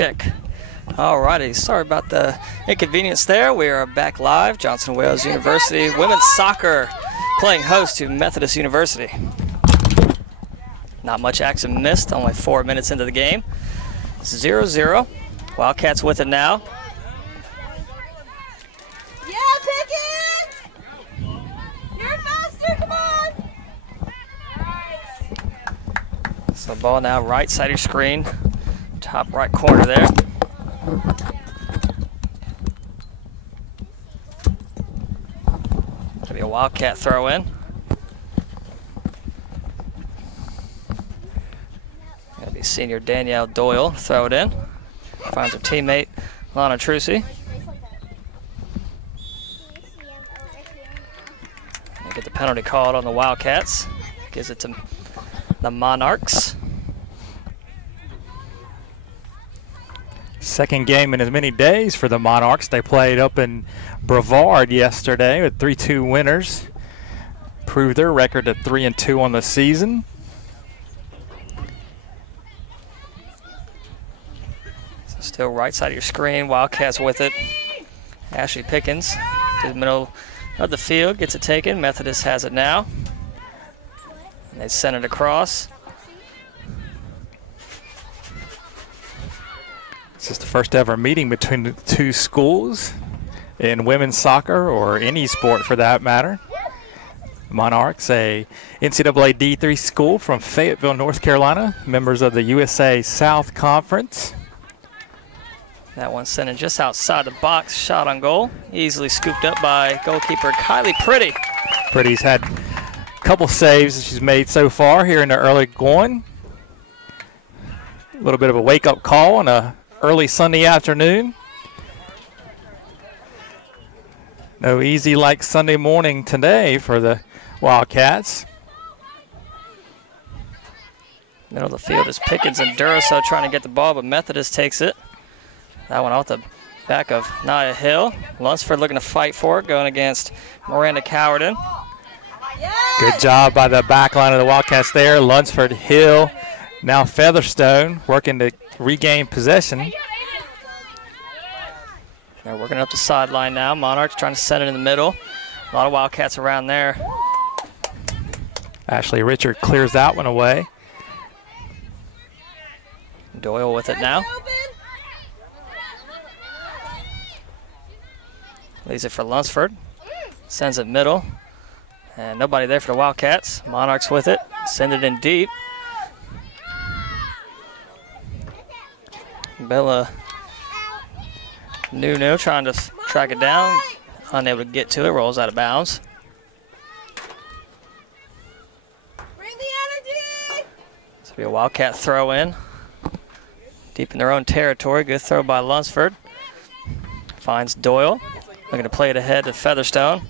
check. All righty, sorry about the inconvenience there. We are back live. Johnson Wales University women's soccer playing host to Methodist University. Not much action missed, only 4 minutes into the game. 0-0. Wildcats with it now. Yeah, Pickens! You're faster, come on! So ball now right side of your screen. Top right corner there. Gonna be a Wildcat throw in. Gonna be senior Danielle Doyle throw it in. Finds her teammate Lana Trucy. And get the penalty called on the Wildcats. Gives it to the Monarchs. Second game in as many days for the Monarchs. They played up in Brevard yesterday with 3-2 winners. Proved their record at 3-2 on the season. So still right side of your screen. Wildcats with it. Ashley Pickens to the middle of the field. Gets it taken. Methodist has it now. And they send it across. This is the first ever meeting between the two schools in women's soccer, or any sport for that matter. Monarchs, a NCAA D3 school from Fayetteville, North Carolina, members of the USA South Conference. That one sent it just outside the box, shot on goal. Easily scooped up by goalkeeper Kylie Pretty. Pretty's had a couple saves that she's made so far here in the early going. A little bit of a wake-up call on a early Sunday afternoon. No easy like Sunday morning today for the Wildcats. Middle of the field is Pickens and Duraso trying to get the ball, but Methodist takes it. That one off the back of Nia Hill. Lunsford looking to fight for it, going against Miranda Cowarden. Good job by the back line of the Wildcats there. Lunsford, Hill, now Featherstone working to regain possession. They're working up the sideline now. Monarchs trying to set it in the middle. A lot of Wildcats around there. Ashley Richard clears that one away. Doyle with it now. Leaves it for Lunsford. Sends it middle. And nobody there for the Wildcats. Monarchs with it. Send it in deep. Bella Nuno trying to track it down. Unable to get to it. Rolls out of bounds. Bring the energy! This will be a Wildcat throw in. Deep in their own territory. Good throw by Lunsford. Finds Doyle. Looking to play it ahead to Featherstone.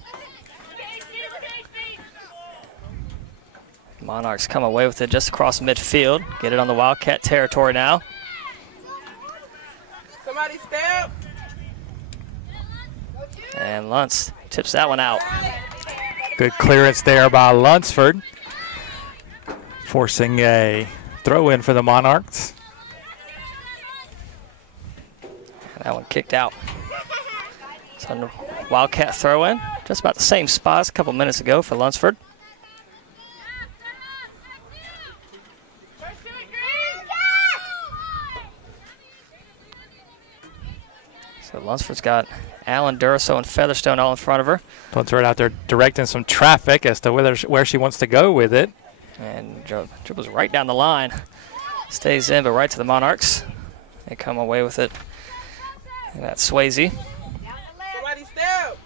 Monarchs come away with it just across midfield. Get it on the Wildcat territory now. Somebody step! And Luntz tips that one out. Good clearance there by Lunsford, forcing a throw in for the Monarchs. And that one kicked out. So the Wildcat throw in. Just about the same spot as a couple minutes ago for Lunsford. So Lunsford's got Allen, Duraso, and Featherstone all in front of her. Lunsford out there directing some traffic as to where she wants to go with it. And dribbles right down the line. Stays in, but right to the Monarchs. They come away with it. And that's Swayze. Somebody step!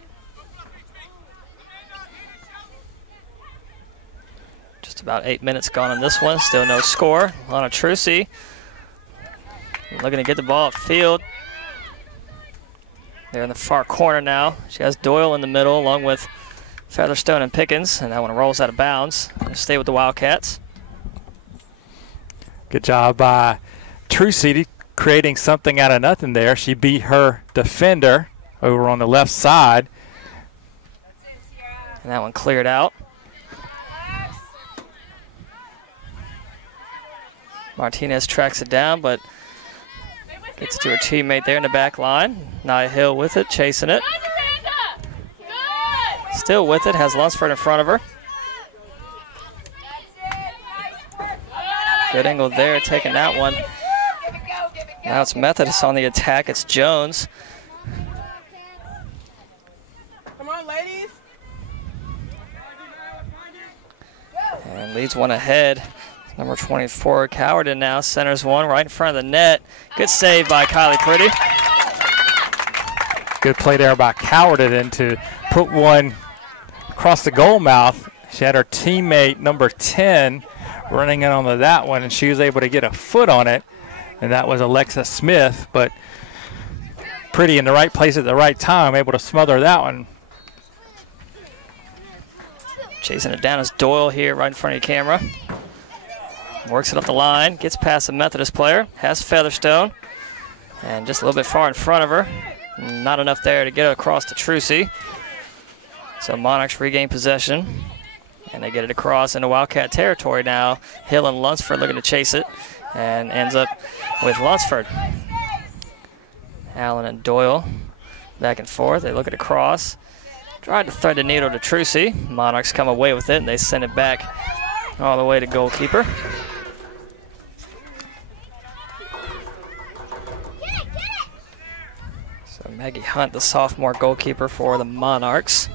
Just about 8 minutes gone in this one. Still no score. Lana Trucy looking to get the ball upfield. They're in the far corner now. She has Doyle in the middle along with Featherstone and Pickens, and that one rolls out of bounds. They'll stay with the Wildcats. Good job by Trucy creating something out of nothing there. She beat her defender over on the left side. And that one cleared out. Martinez tracks it down, but Gets to her teammate there in the back line. Nia Hill with it, chasing it. Still with it, has Lunsford in front of her. Good angle there, taking that one. Now it's Methodist on the attack. It's Jones. Come on, ladies. And leads one ahead. Number 24, Cowarden now centers one right in front of the net. Good save by Kylie Pretty. Good play there by Cowarden to put one across the goal mouth. She had her teammate, number 10, running in onto that one, and she was able to get a foot on it, and that was Alexa Smith. But Pretty in the right place at the right time, able to smother that one. Chasing it down is Doyle here right in front of your camera. Works it up the line, gets past the Methodist player, has Featherstone, and just a little bit far in front of her. Not enough there to get it across to Trucy. So Monarchs regain possession, and they get it across into Wildcat territory now. Hill and Lunsford looking to chase it, and ends up with Lunsford. Allen and Doyle back and forth. They look at a cross. Tried to thread the needle to Trucy. Monarchs come away with it, and they send it back all the way to goalkeeper. So Maggie Hunt, the sophomore goalkeeper for the Monarchs.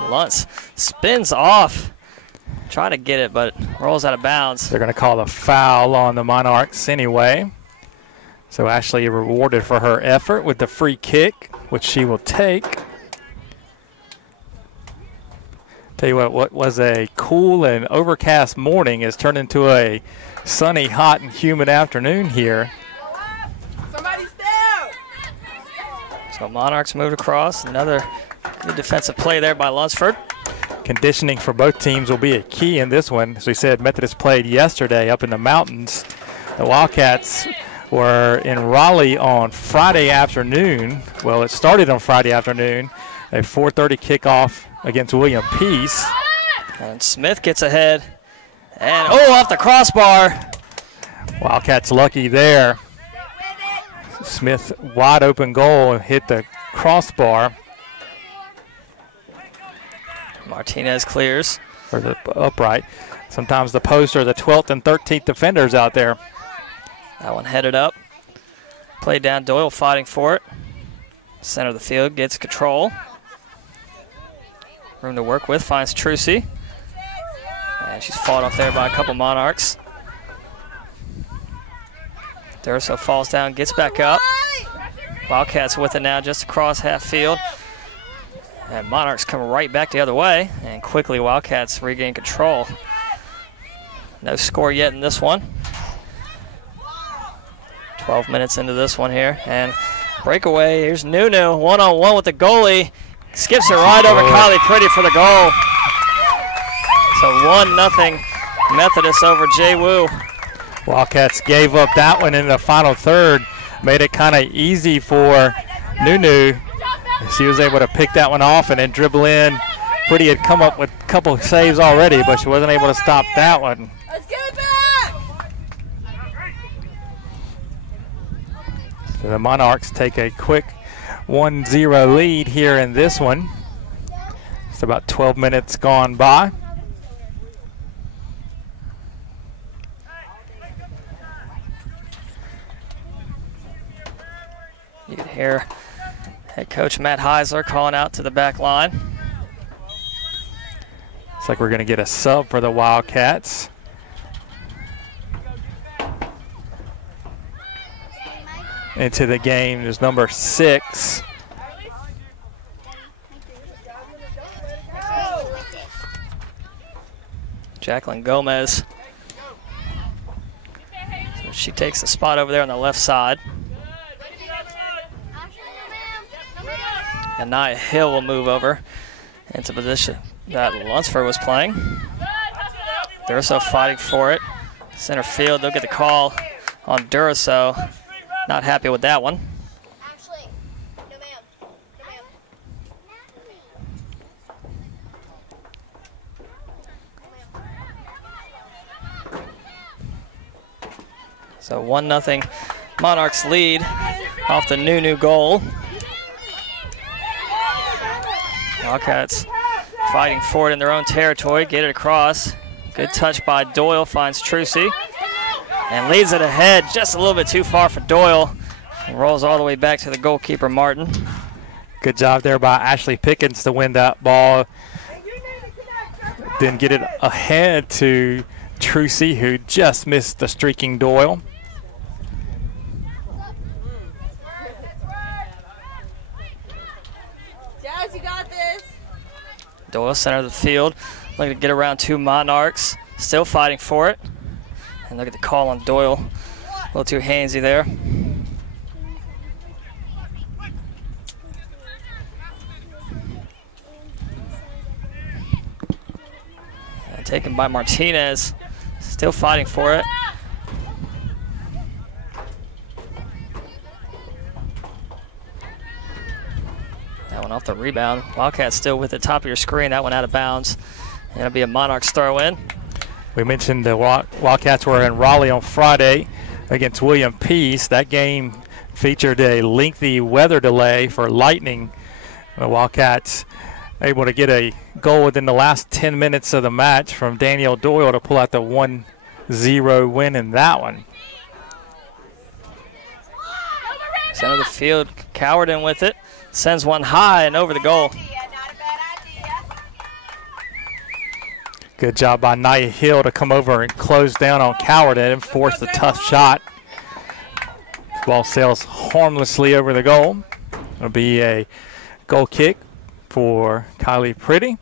Luntz spins off. Trying to get it, but rolls out of bounds. They're going to call the foul on the Monarchs anyway. So Ashley rewarded for her effort with the free kick, which she will take. Tell you what was a cool and overcast morning has turned into a sunny, hot, and humid afternoon here. Somebody step. So Monarchs moved across. Another good defensive play there by Lunsford. Conditioning for both teams will be a key in this one. As we said, Methodist played yesterday up in the mountains. The Wildcats were in Raleigh on Friday afternoon. Well, it started on Friday afternoon. A 4:30 kickoff against William Peace. And Smith gets ahead. And, oh, off the crossbar. Wildcats lucky there. Smith, wide open goal, hit the crossbar. Martinez clears. Or the upright. Sometimes the post or the 12th and 13th defenders out there. That one headed up. Played down, Doyle fighting for it. Center of the field, gets control. Room to work with, finds Trucy. And she's fought off there by a couple Monarchs. Durso falls down, gets back up. Wildcats with it now just across half field. And Monarchs come right back the other way, and quickly Wildcats regain control. No score yet in this one. 12 minutes into this one here, and breakaway. Here's Nunu, one-on-one with the goalie. Skips it right over Kylie Pretty for the goal. So 1-0 Methodist over JWU. Wildcats gave up that one in the final third. Made it kind of easy for Nunu. She was able to pick that one off and then dribble in. Pretty had come up with a couple saves already, but she wasn't able to stop that one. Let's get it back. So the Monarchs take a quick 1-0 lead here in this one. It's about 12 minutes gone by. You can hear head coach Matt Heisler calling out to the back line. Looks like we're going to get a sub for the Wildcats. Into the game is number 6. Jacqueline Gomez. So she takes the spot over there on the left side. And Nia Hill will move over into position that Lunsford was playing. Durso fighting for it. Center field, they'll get the call on Durso. Not happy with that one. So 1-0 Monarchs lead off the new goal. Wildcats fighting for it in their own territory, get it across. Good touch by Doyle, finds Trucy, and leads it ahead just a little bit too far for Doyle. Rolls all the way back to the goalkeeper, Martin. Good job there by Ashley Pickens to win that ball. Then get it ahead to Trucy, who just missed the streaking Doyle. Jazz, you got this. Doyle, center of the field, looking to get around two Monarchs, still fighting for it. And look at the call on Doyle, a little too handsy there. And taken by Martinez, still fighting for it. That one off the rebound. Wildcats still with the top of your screen. That one out of bounds. And it'll be a Monarchs throw in. We mentioned the Wildcats were in Raleigh on Friday against William Peace. That game featured a lengthy weather delay for lightning. The Wildcats able to get a goal within the last 10 minutes of the match from Danielle Doyle to pull out the 1-0 win in that one. Center of the field, Coward in with it. Sends one high and over the goal. Good job by Nia Hill to come over and close down on Coward and force the tough shot. Ball sails harmlessly over the goal. It'll be a goal kick for Kylie Pretty.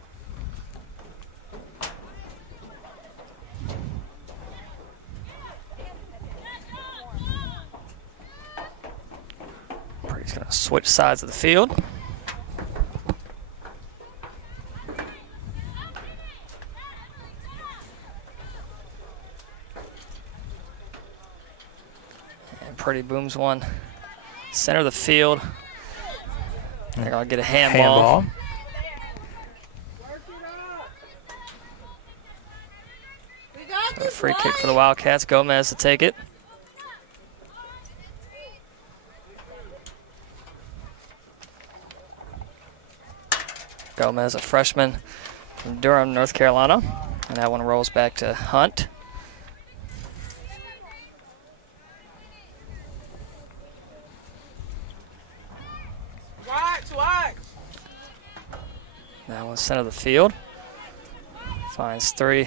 Pretty's going to switch sides of the field. Pretty booms one center of the field. They're going to get a handball. A free kick for the Wildcats. Gomez to take it. Gomez, a freshman from Durham, North Carolina. And that one rolls back to Hunt. Watch. That one's center of the field. Finds three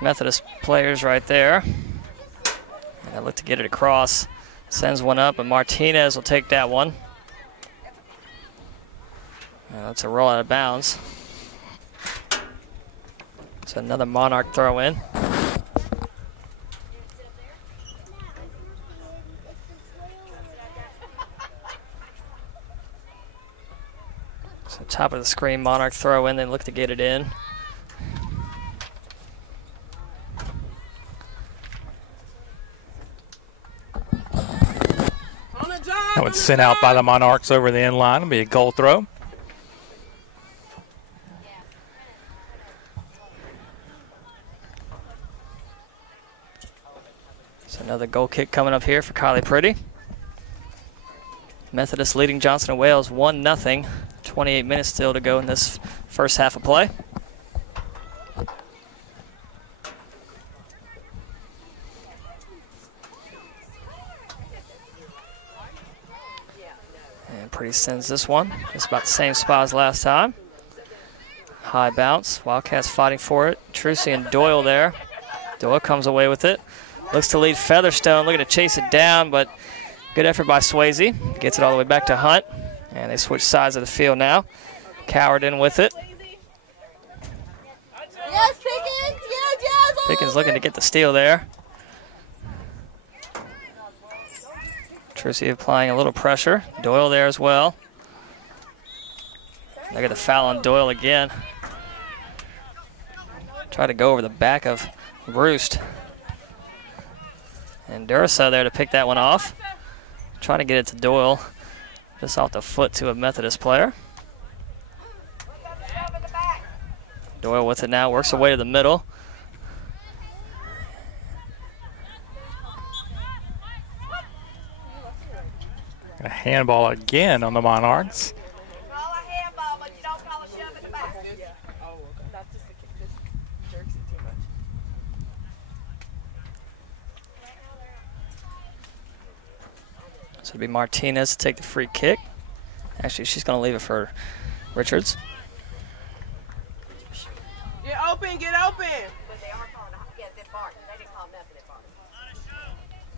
Methodist players right there. And I look to get it across. Sends one up, and Martinez will take that one. And that's a roll out of bounds. So another Monarch throw in. So top of the screen, Monarch throw in, then look to get it in. That one's sent out by the Monarchs over the end line. It'll be a goal throw. So another goal kick coming up here for Kylie Pretty. Methodist leading Johnson & Wales 1-0. 28 minutes still to go in this first half of play. And Pretty sends this one. It's about the same spot as last time. High bounce. Wildcats fighting for it. Trucy and Doyle there. Doyle comes away with it. Looks to lead Featherstone. Looking to chase it down, but good effort by Swayze. Gets it all the way back to Hunt. And they switch sides of the field now. Coward in with it. Yes, Pickens. Yeah, Jazz. Pickens looking to get the steal there. Trucy applying a little pressure. Doyle there as well. Look at the foul on Doyle again. Try to go over the back of Roost. And Dursa there to pick that one off. Trying to get it to Doyle. Just off the foot to a Methodist player. Doyle with it now, works her way to the middle. A handball again on the Monarchs. Call a handball, but you don't call a shove in the back. Oh, okay. That's just this jerks it too much. So it'll be Martinez to take the free kick. Actually, she's going to leave it for Richards. Get open, get open. But they are calling they bark. They didn't call nothing at bark.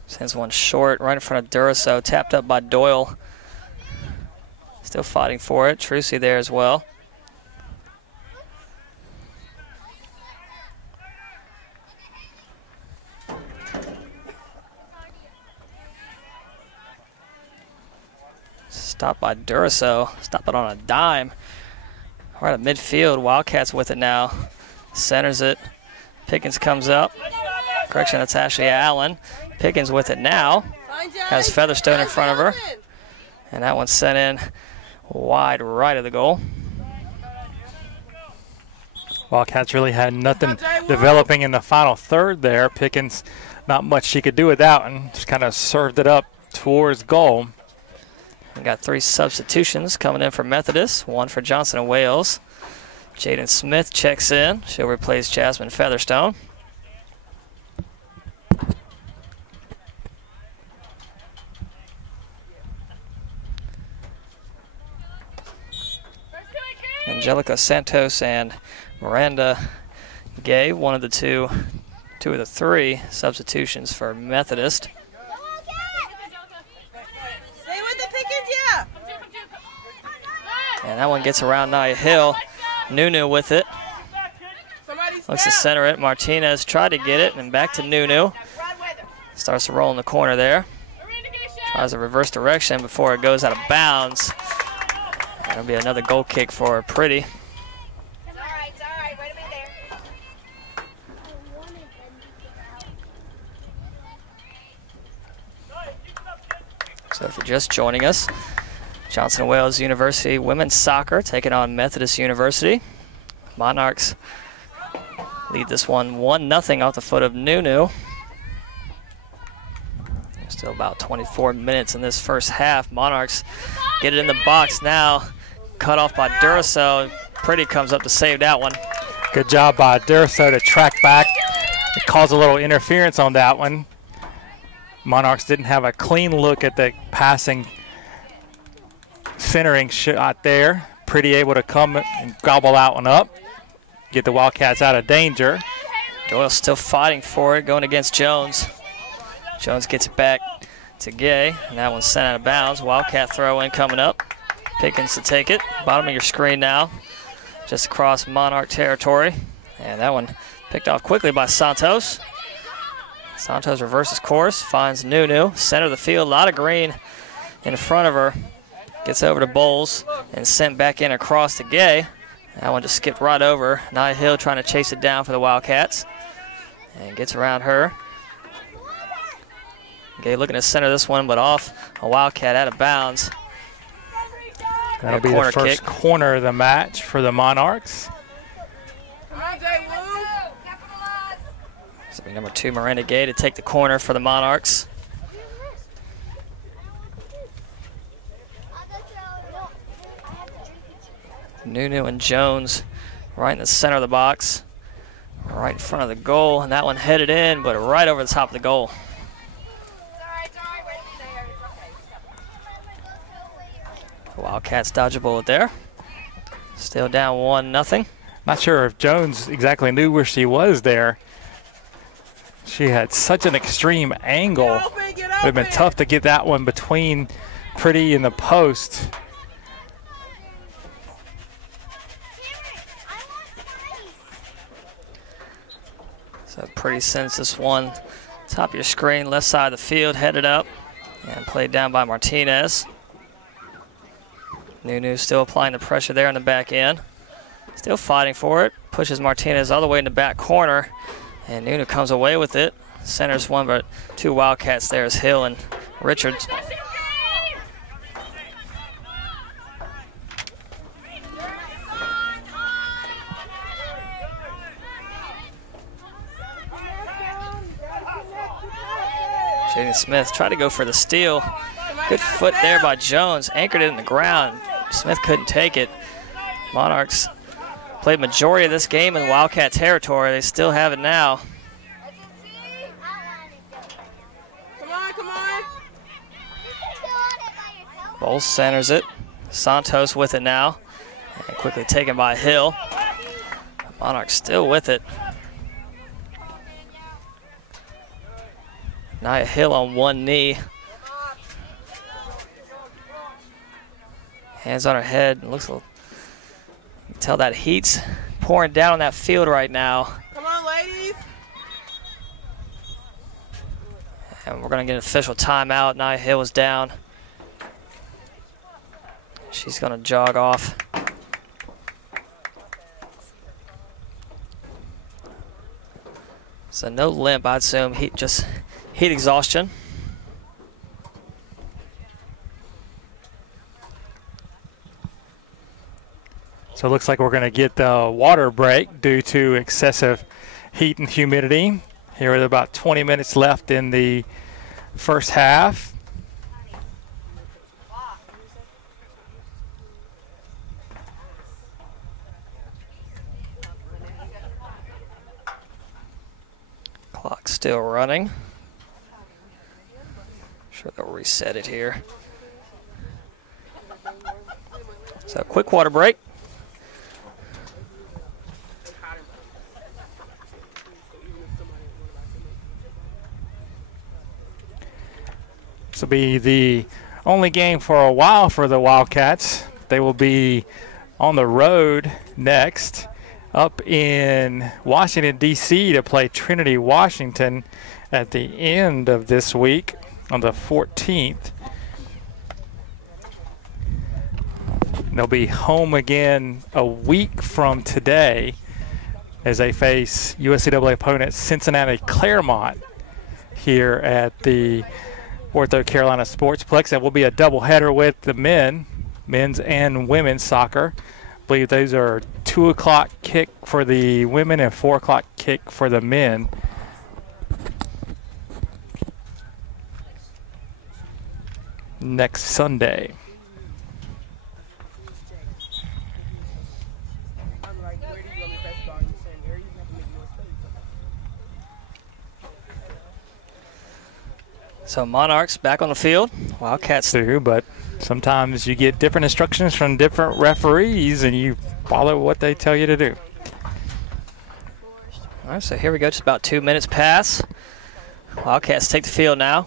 Sends one short right in front of Duraso, tapped up by Doyle. Still fighting for it. Trucy there as well. Stopped by Duraso. Stopped it on a dime. Right at midfield. Wildcats with it now. Centers it. Pickens comes up. Correction, that's Ashley Allen. Pickens with it now. Has Featherstone in front of her. And that one's sent in wide right of the goal. Wildcats really had nothing developing in the final third there. Pickens, not much she could do with that one. Just kind of served it up towards goal. We got 3 substitutions coming in for Methodist. 1 for Johnson and Wales. Jaden Smith checks in. She'll replace Jasmine Featherstone. Angelica Santos and Miranda Gay, one of the two of the 3 substitutions for Methodist. Stay with the Pickens, yeah. And that one gets around Nia Hill. Nunu with it. Looks to center it. Martinez tried to get it, and back to Nunu. Starts to roll in the corner there. Tries a reverse direction before it goes out of bounds. That'll be another goal kick for Pretty. It's all right. Wait a minute there. So if you're just joining us, Johnson & Wales University women's soccer taking on Methodist University. Monarchs lead this one 1-0 off the foot of Nunu. There's still about 24 minutes in this first half. Monarchs get it in the box now. Cut off by Duraso. Pretty comes up to save that one. Good job by Duraso to track back. It caused a little interference on that one. Monarchs didn't have a clean look at the passing centering shot there. Pretty able to come and gobble that one up. Get the Wildcats out of danger. Doyle still fighting for it, going against Jones. Jones gets it back to Gay, and that one's sent out of bounds. Wildcat throw in coming up. Pickens to take it. Bottom of your screen now, just across Monarch territory. And that one picked off quickly by Santos. Santos reverses course, finds Nunu. Center of the field, a lot of green in front of her. Gets over to Bowles and sent back in across to Gay. That one just skipped right over. Nia Hill trying to chase it down for the Wildcats. And gets around her. Gay looking to center this one, but off a Wildcat out of bounds. That'll be the first corner of the match for the Monarchs. Come on, JWU. So it'll be number 2, Miranda Gay, to take the corner for the Monarchs. Nunu and Jones right in the center of the box, right in front of the goal, and that one headed in, but right over the top of the goal. Wildcats dodge a bullet there. Still down 1-0. Not sure if Jones exactly knew where she was there. She had such an extreme angle. It would have been tough to get that one between Pretty and the post. So Pretty sends this one top of your screen, left side of the field, headed up, and played down by Martinez. Nunu still applying the pressure there in the back end. Still fighting for it. Pushes Martinez all the way in the back corner. And Nunu comes away with it. Centers one, but 2 Wildcats there is Hill and Richards. Jaden Smith tried to go for the steal. Good foot there by Jones. Anchored it in the ground. Smith couldn't take it. Monarchs played majority of this game in Wildcat territory. They still have it now. Come on. Bowles centers it. Santos with it now. And quickly taken by Hill. Monarchs still with it. Nia Hill on one knee. Hands on her head. Looks like, you can tell that heat's pouring down on that field right now. Come on, ladies. And we're going to get an official timeout. Nia Hill is down. She's going to jog off. So no limp, I'd assume. Just heat exhaustion. So it looks like we're going to get the water break due to excessive heat and humidity. Here are about 20 minutes left in the first half. Clock still running. Sure they'll reset it here. So quick water break. This will be the only game for a while for the Wildcats. They will be on the road next up in Washington, D.C. to play Trinity, Washington at the end of this week on the 14th. They'll be home again a week from today as they face USCAA opponent Cincinnati Claremont here at the Ortho Carolina Sportsplex. That will be a doubleheader with the men's and women's soccer. I believe those are 2 o'clock kick for the women and 4 o'clock kick for the men. Next Sunday. So Monarchs back on the field. Wildcats too, but sometimes you get different instructions from different referees and you follow what they tell you to do. All right, so here we go. Just about 2 minutes pass. Wildcats take the field now.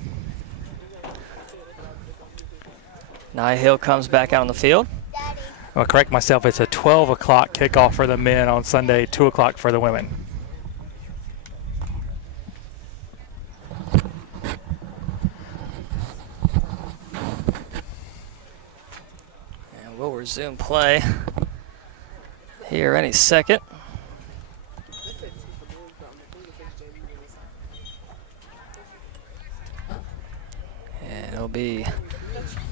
Nia Hill comes back out on the field. I'll correct myself. It's a 12 o'clock kickoff for the men on Sunday, 2 o'clock for the women. And we'll resume play here any second. And it'll be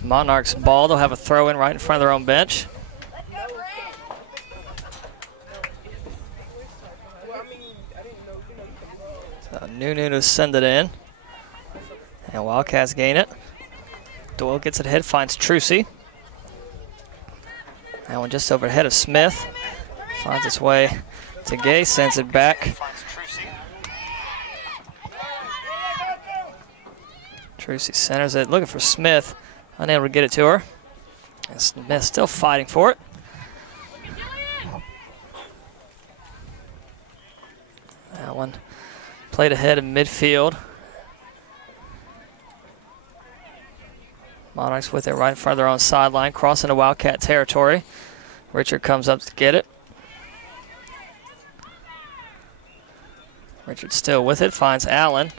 Monarchs ball. They'll have a throw in right in front of their own bench. So Nunu to send it in. And Wildcats gain it. Doyle gets it ahead, finds Trucy. That one just over the head of Smith. Finds its way to Gay, sends it back. Trucy centers it, looking for Smith. Unable to get it to her. And Smith still fighting for it. That one played ahead in midfield. Monarchs with it right in front of their own sideline, crossing the Wildcat territory. Richard comes up to get it. Richard still with it, finds Allen.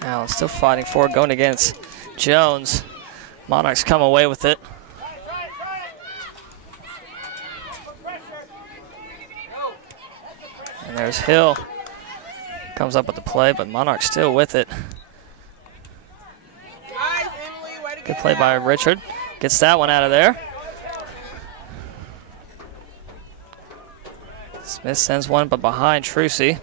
Allen still fighting for it, going against Jones. Monarchs come away with it. And there's Hill. Comes up with the play, but Monarchs still with it. Good play by Richard. Gets that one out of there. Smith sends one, but behind Trucy.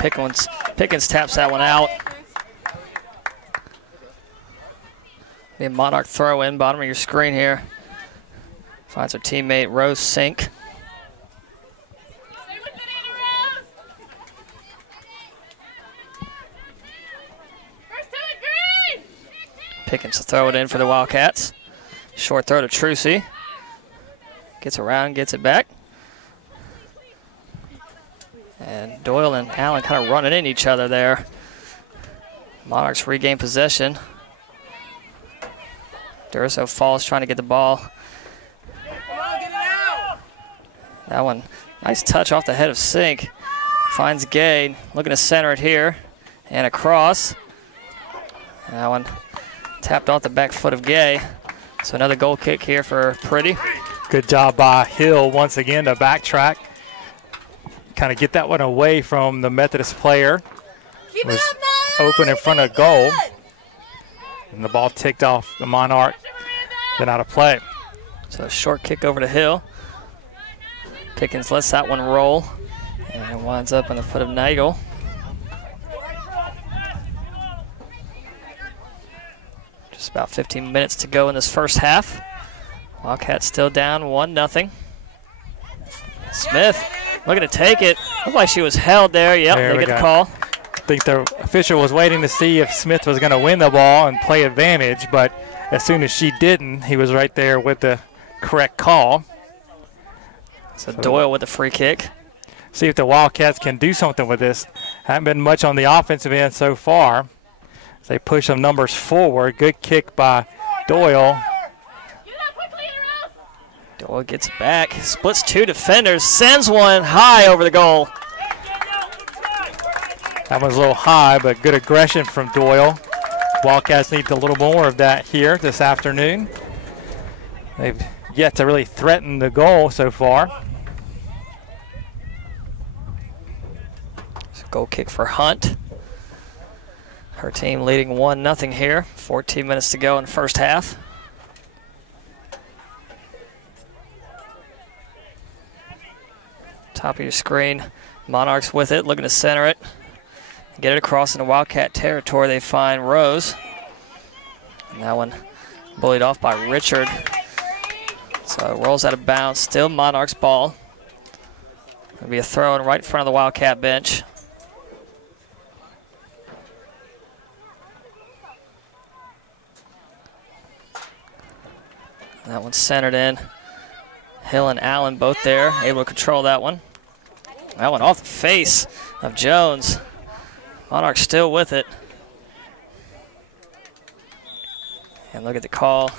Pickens taps that one out. The Monarch throw in, bottom of your screen here. Finds her teammate Rose Sink. Pickens to throw it in for the Wildcats. Short throw to Trucy. Gets around, gets it back. And Doyle and Allen kind of running in each other there. Monarchs regain possession. Durso falls trying to get the ball. That one, nice touch off the head of Sink. Finds Gay, looking to center it here. And across. And that one tapped off the back foot of Gay. So another goal kick here for Pretty. Good job by Hill once again to backtrack. Kind of get that one away from the Methodist player. Was open in front of goal. And the ball ticked off the Monarch. Then out of play. So a short kick over to Hill. Pickens lets that one roll. And it winds up on the foot of Nagel. Just about 15 minutes to go in this first half. Wildcats still down 1-0. Smith looking to take it. Looked like she was held there. Yep, they get the call. I think the official was waiting to see if Smith was going to win the ball and play advantage, but as soon as she didn't, he was right there with the correct call. So Doyle with the free kick. See if the Wildcats can do something with this. Haven't been much on the offensive end so far. They push some numbers forward. Good kick by Doyle. Doyle gets it back, splits two defenders, sends one high over the goal. That one's a little high, but good aggression from Doyle. Wildcats need a little more of that here this afternoon. They've yet to really threaten the goal so far. It's a goal kick for Hunt. Her team leading 1-0 here. 14 minutes to go in the first half. Top of your screen. Monarchs with it, looking to center it. Get it across into Wildcat territory. They find Rose. And that one bullied off by Richard. So it rolls out of bounds. Still Monarchs ball. It'll be a throw in right in front of the Wildcat bench. That one's centered in. Hill and Allen both there, able to control that one. That one off the face of Jones. Monarchs still with it. And look at the call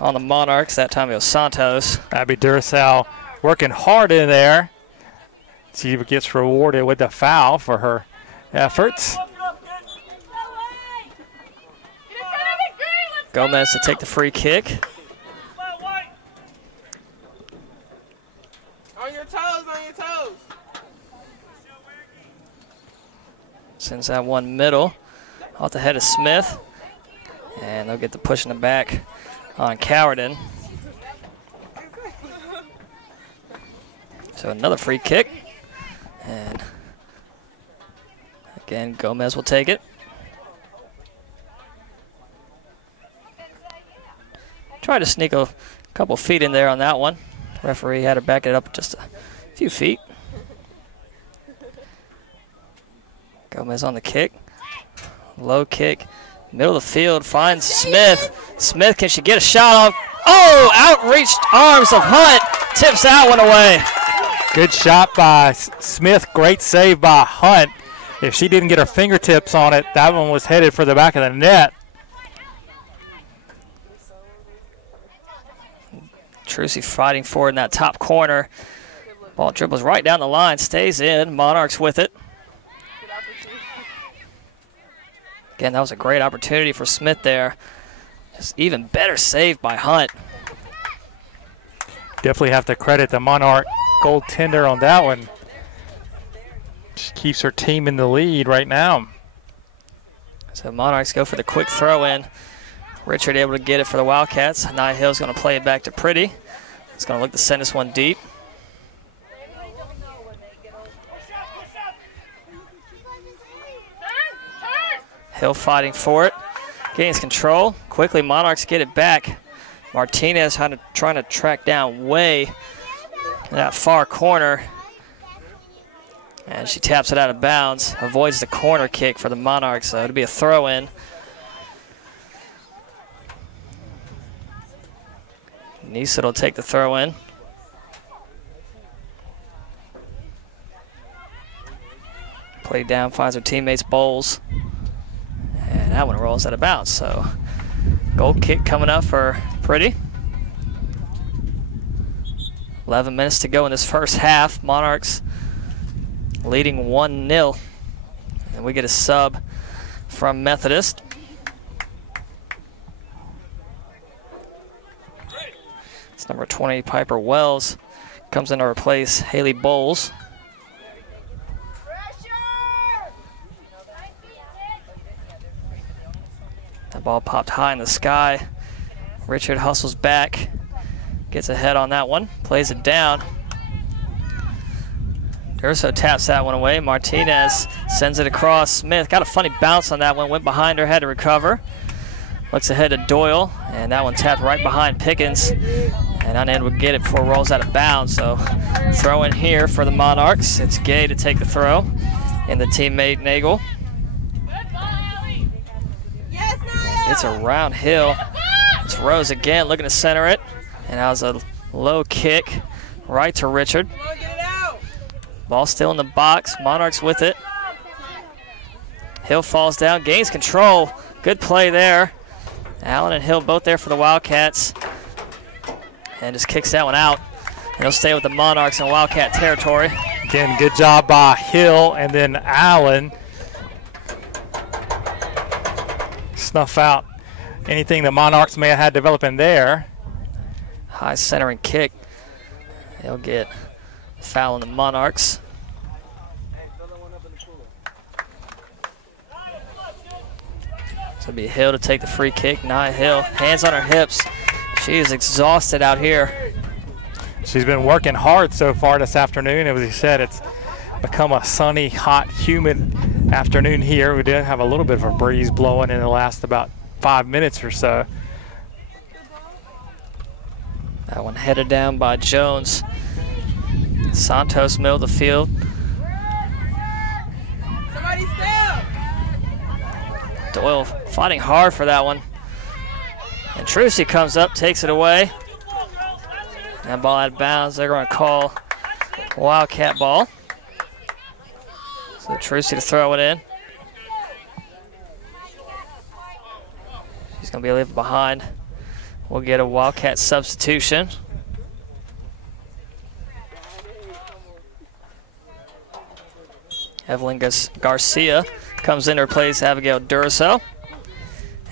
on the Monarchs. That time it was Santos. Abby Duracell working hard in there. She gets rewarded with the foul for her efforts. Gomez to take the free kick. On your toes, on your toes. Sends that one middle off the head of Smith. And they'll get the push in the back on Cowarden. So another free kick. And again, Gomez will take it. Tried to sneak a couple feet in there on that one. The referee had to back it up just a few feet. Gomez on the kick. Low kick. Middle of the field. Finds Smith. Smith, can she get a shot off? Oh, outreached arms of Hunt. Tips that one away. Good shot by Smith. Great save by Hunt. If she didn't get her fingertips on it, that one was headed for the back of the net. Trucy fighting forward in that top corner. Ball dribbles right down the line, stays in. Monarchs with it. Again, that was a great opportunity for Smith there. Just even better save by Hunt. Definitely have to credit the Monarch goaltender on that one. She keeps her team in the lead right now. So Monarchs go for the quick throw in. Richard able to get it for the Wildcats. Nye Hill's going to play it back to Pretty. He's going to look to send this one deep. Hill fighting for it. Gains control. Quickly, Monarchs get it back. Martinez trying to track down way in that far corner. And she taps it out of bounds. Avoids the corner kick for the Monarchs, so it'll be a throw-in. Neeson will take the throw-in. Play down, finds her teammates Bowles. And that one rolls out of bounds, so goal kick coming up for Pretty. 11 minutes to go in this first half. Monarchs leading 1-0. And we get a sub from Methodist. It's number 20, Piper Wells, comes in to replace Haley Bowles. That ball popped high in the sky. Richard hustles back, gets ahead on that one, plays it down. Durso taps that one away. Martinez sends it across. Smith got a funny bounce on that one, went behind her, had to recover. Looks ahead to Doyle, and that one tapped right behind Pickens. And unable to get it before it rolls out of bounds. So throw in here for the Monarchs. It's Gay to take the throw, and the teammate Nagel. It's around Hill. It's Rose again looking to center it. And that was a low kick right to Richard. Ball still in the box. Monarchs with it. Hill falls down, gains control. Good play there. Allen and Hill both there for the Wildcats. And just kicks that one out. And he'll stay with the Monarchs in Wildcat territory. Again, good job by Hill, and then Allen. Snuff out anything the Monarchs may have had developing there. High centering kick. They'll get a foul on the Monarchs. So it'll be Hill to take the free kick. Nia Hill, hands on her hips. She is exhausted out here. She's been working hard so far this afternoon. As he said, it's become a sunny, hot, humid afternoon here. We did have a little bit of a breeze blowing in the last about 5 minutes or so. That one headed down by Jones. Santos middle of the field. Somebody step! Doyle fighting hard for that one. And Trucy comes up, takes it away. That ball out of bounds. They're going to call Wildcat ball. So Trucy to throw it in. He's going to be left behind. We'll get a Wildcat substitution. Evelyn Garcia comes in to replace Abigail Duracell.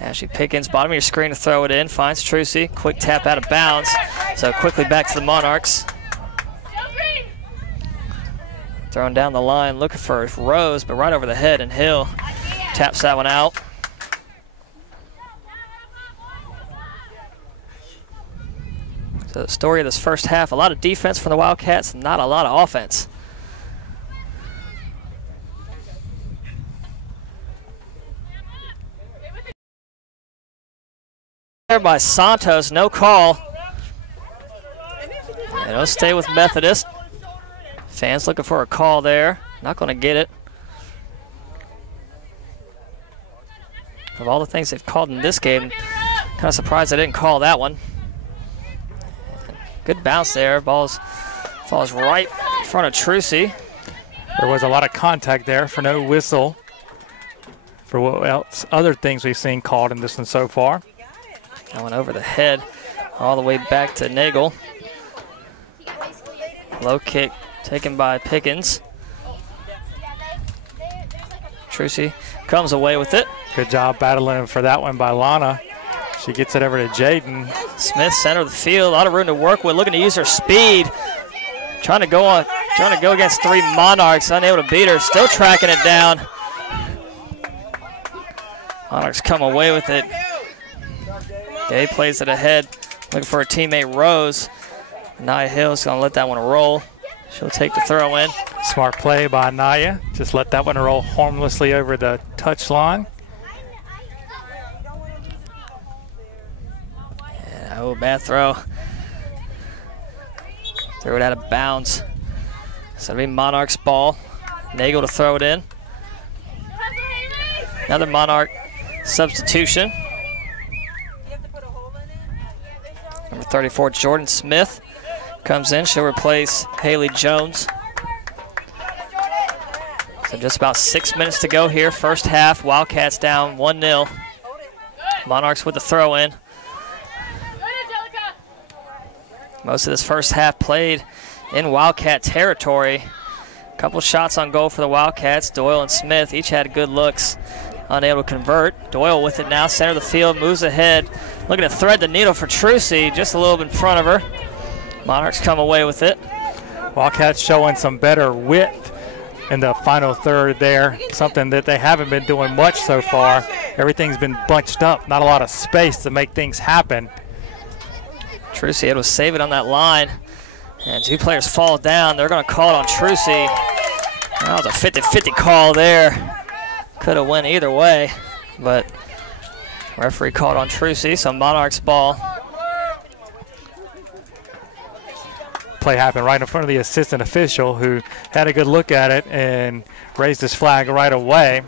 Ashley Pickens, bottom of your screen to throw it in. Finds Trucy. Quick tap out of bounds. So quickly back to the Monarchs. Throwing down the line, looking for Rose, but right over the head, and Hill taps that one out. So the story of this first half, a lot of defense from the Wildcats, not a lot of offense. There by Santos, no call. And it'll stay with Methodist. Fans looking for a call there. Not going to get it. Of all the things they've called in this game, kind of surprised they didn't call that one. Good bounce there. Ball falls right in front of Trucy. There was a lot of contact there for no whistle. For what else, other things we've seen called in this one so far. That one over the head, all the way back to Nagel. Low kick taken by Pickens. Trucy comes away with it. Good job battling for that one by Lana. She gets it over to Jaden. Smith, center of the field, a lot of room to work with, looking to use her speed. Trying to go against three Monarchs, unable to beat her, still tracking it down. Monarchs come away with it. Gay plays it ahead, looking for her teammate Rose. Nia Hill's gonna let that one roll. She'll take the throw in. Smart play by Naya. Just let that one roll harmlessly over the touch line. Oh, bad throw. Threw it out of bounds. So it'll be Monarchs ball. Nagel to throw it in. Another Monarch substitution. Number 34, Jordan Smith comes in. She'll replace Haley Jones. So just about 6 minutes to go here. First half, Wildcats down 1-0. Monarchs with the throw in. Most of this first half played in Wildcat territory. A couple shots on goal for the Wildcats. Doyle and Smith each had good looks. Unable to convert. Doyle with it now, center of the field, moves ahead. Looking to thread the needle for Trucy, just a little bit in front of her. Monarchs come away with it. Wildcats showing some better width in the final third there, something that they haven't been doing much so far. Everything's been bunched up, not a lot of space to make things happen. Trucy able to save it on that line. And two players fall down. They're going to call it on Trucy. That was a 50-50 call there. Could have went either way, but referee called on Trucy, so Monarchs ball. Play happened right in front of the assistant official, who had a good look at it and raised his flag right away.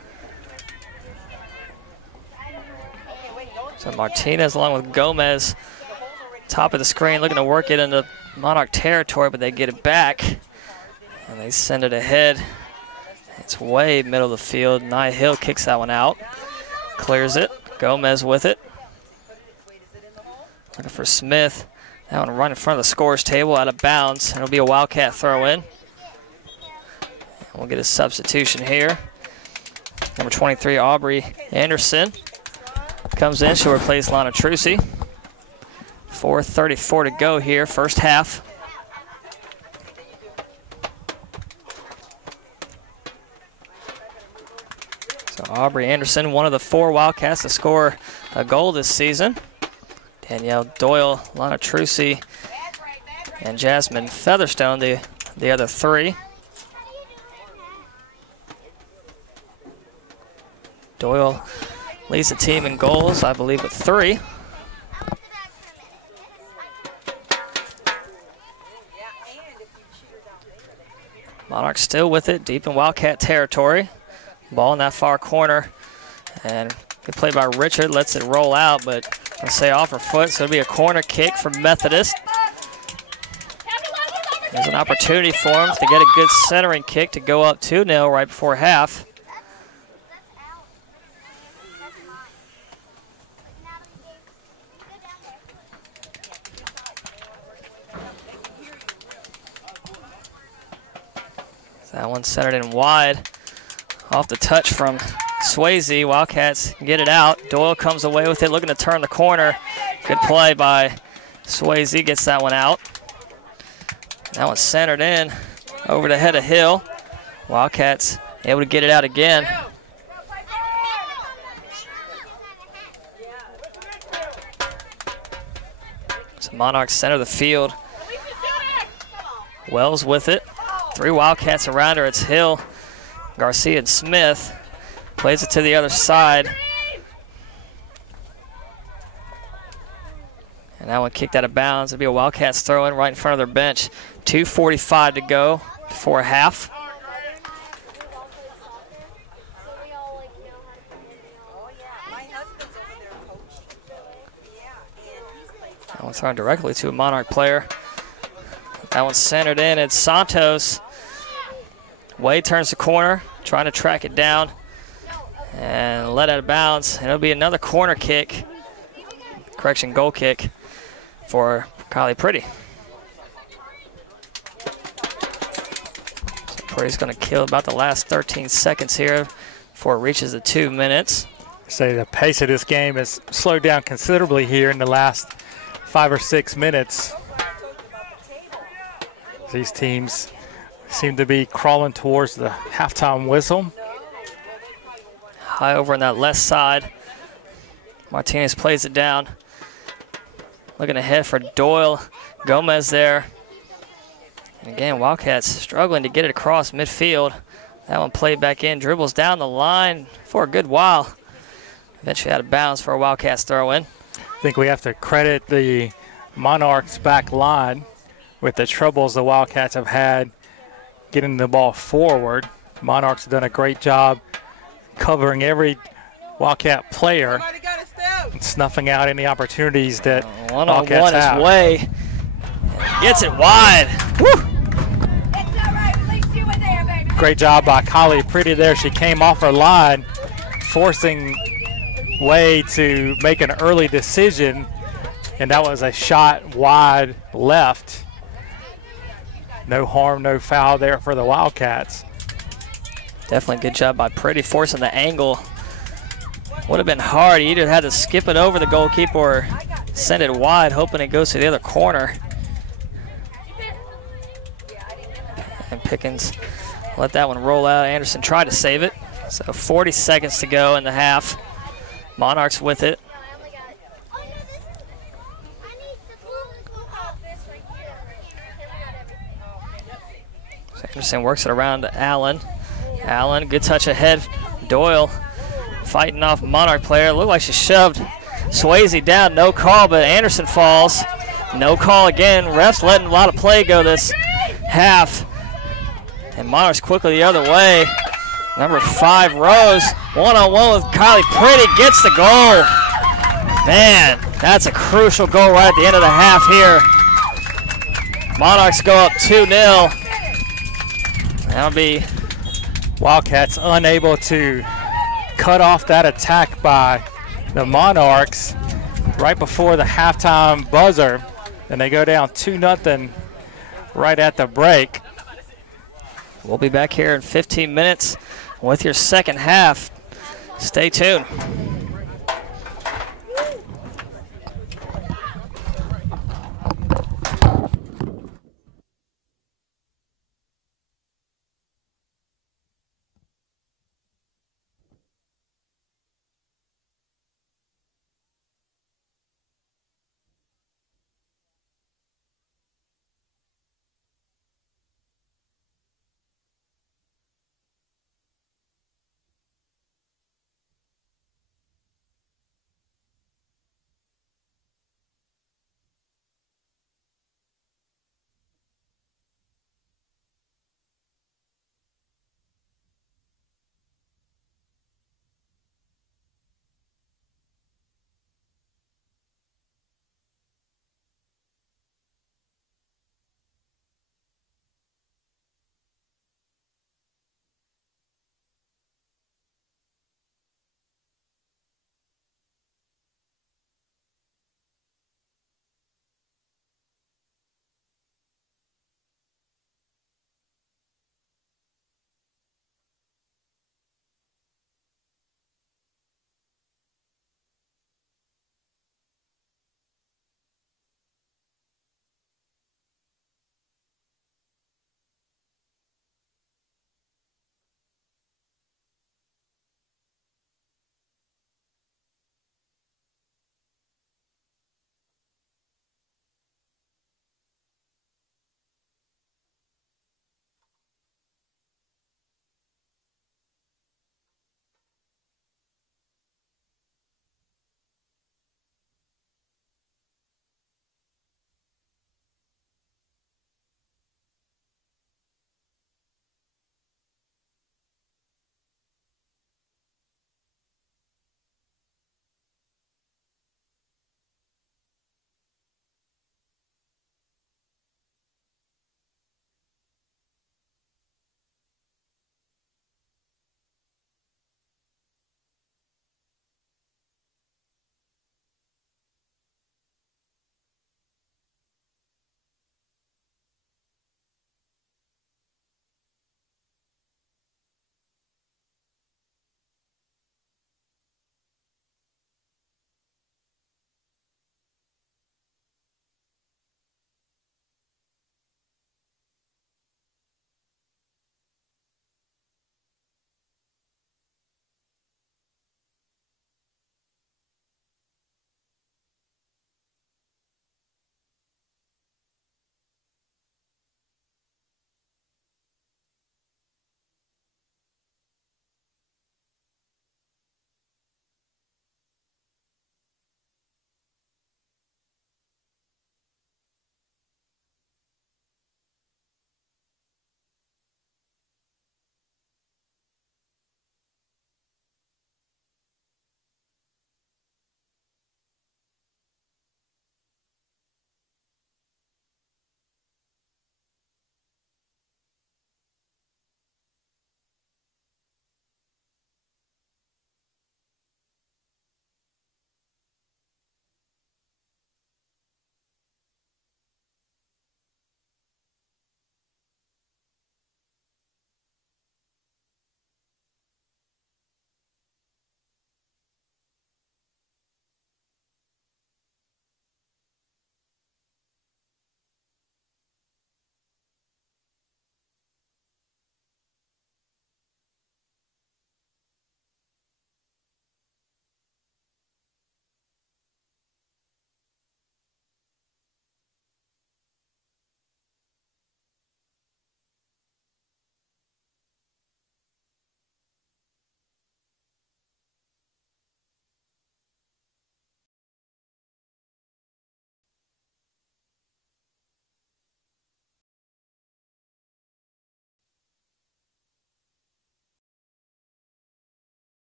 So Martinez along with Gomez, top of the screen, looking to work it into Monarch territory, but they get it back and they send it ahead. It's way middle of the field. Nye Hill kicks that one out, clears it. Gomez with it. Looking for Smith. That one right in front of the scorer's table, out of bounds. It'll be a Wildcat throw in. We'll get a substitution here. Number 23, Aubrey Anderson comes in. She'll replace Lana Trucy. 4:34 to go here, first half. So Aubrey Anderson, one of the 4 Wildcats to score a goal this season. Danielle Doyle, Lana Trucy, and Jasmine Featherstone, the other 3. Doyle leads the team in goals, I believe, with 3. Monarchs still with it, deep in Wildcat territory. Ball in that far corner, and good play by Richard, lets it roll out, but let's say off her foot, so it'll be a corner kick for Methodist. There's an opportunity for them to get a good centering kick to go up 2-0 right before half. That one centered in wide. Off the touch from Swayze. Wildcats get it out. Doyle comes away with it, looking to turn the corner. Good play by Swayze, gets that one out. That one's centered in over the head of Hill. Wildcats able to get it out again. So Monarchs center the field. Wells with it. 3 Wildcats around her. It's Hill, Garcia, and Smith. Plays it to the other side. And that one kicked out of bounds. It'll be a Wildcats throw in right in front of their bench. 2:45 to go before half. That one's thrown directly to a Monarch player. That one's centered in. It's Santos. Wade turns the corner, trying to track it down and let out of bounds. And it'll be another corner kick, correction, goal kick for Kylie Pretty. So Pretty's going to kill about the last 13 seconds here before it reaches the 2 minutes. Say the pace of this game has slowed down considerably here in the last 5 or 6 minutes. These teams seem to be crawling towards the halftime whistle. High over on that left side. Martinez plays it down. Looking ahead for Doyle. Gomez there. And again, Wildcats struggling to get it across midfield. That one played back in, dribbles down the line for a good while. Eventually out of bounds for a Wildcats throw in. I think we have to credit the Monarchs back line with the troubles the Wildcats have had getting the ball forward. Monarchs have done a great job covering every Wildcat player and snuffing out any opportunities that One-on-one Wildcats have. is way. Gets it wide. Woo! Great job by Kali Pretty there. She came off her line, forcing Way to make an early decision, and that was a shot wide left. No harm, no foul there for the Wildcats. Definitely good job by Pretty forcing the angle. Would have been hard. You either had to skip it over the goalkeeper or send it wide, hoping it goes to the other corner. And Pickens let that one roll out. Anderson tried to save it. So 40 seconds to go in the half. Monarchs with it. So Anderson works it around to Allen. Allen, good touch ahead. Doyle fighting off Monarch player. Looked like she shoved Swayze down. No call, but Anderson falls. No call again. Refs letting a lot of play go this half. And Monarchs quickly the other way. Number 5, Rose, one-on-one with Kylie Pretty, gets the goal. Man, that's a crucial goal right at the end of the half here. Monarchs go up 2-0. That'll be Wildcats unable to cut off that attack by the Monarchs right before the halftime buzzer. And they go down 2-0 right at the break. We'll be back here in 15 minutes with your second half. Stay tuned.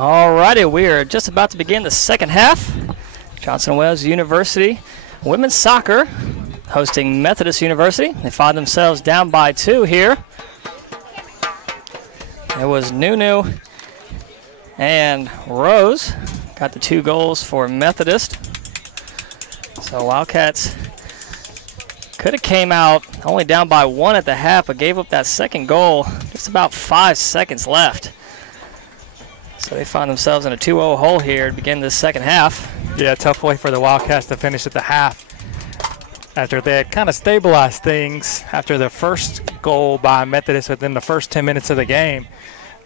Alrighty, we are just about to begin the second half. Johnson Wales University women's soccer hosting Methodist University. They find themselves down by 2 here. It was Nunu and Rose got the 2 goals for Methodist. So Wildcats could have came out only down by 1 at the half, but gave up that second goal just about 5 seconds left. So they find themselves in a 2-0 hole here to begin this second half. Yeah, tough way for the Wildcats to finish at the half after they had kind of stabilized things after the first goal by Methodist within the first 10 minutes of the game.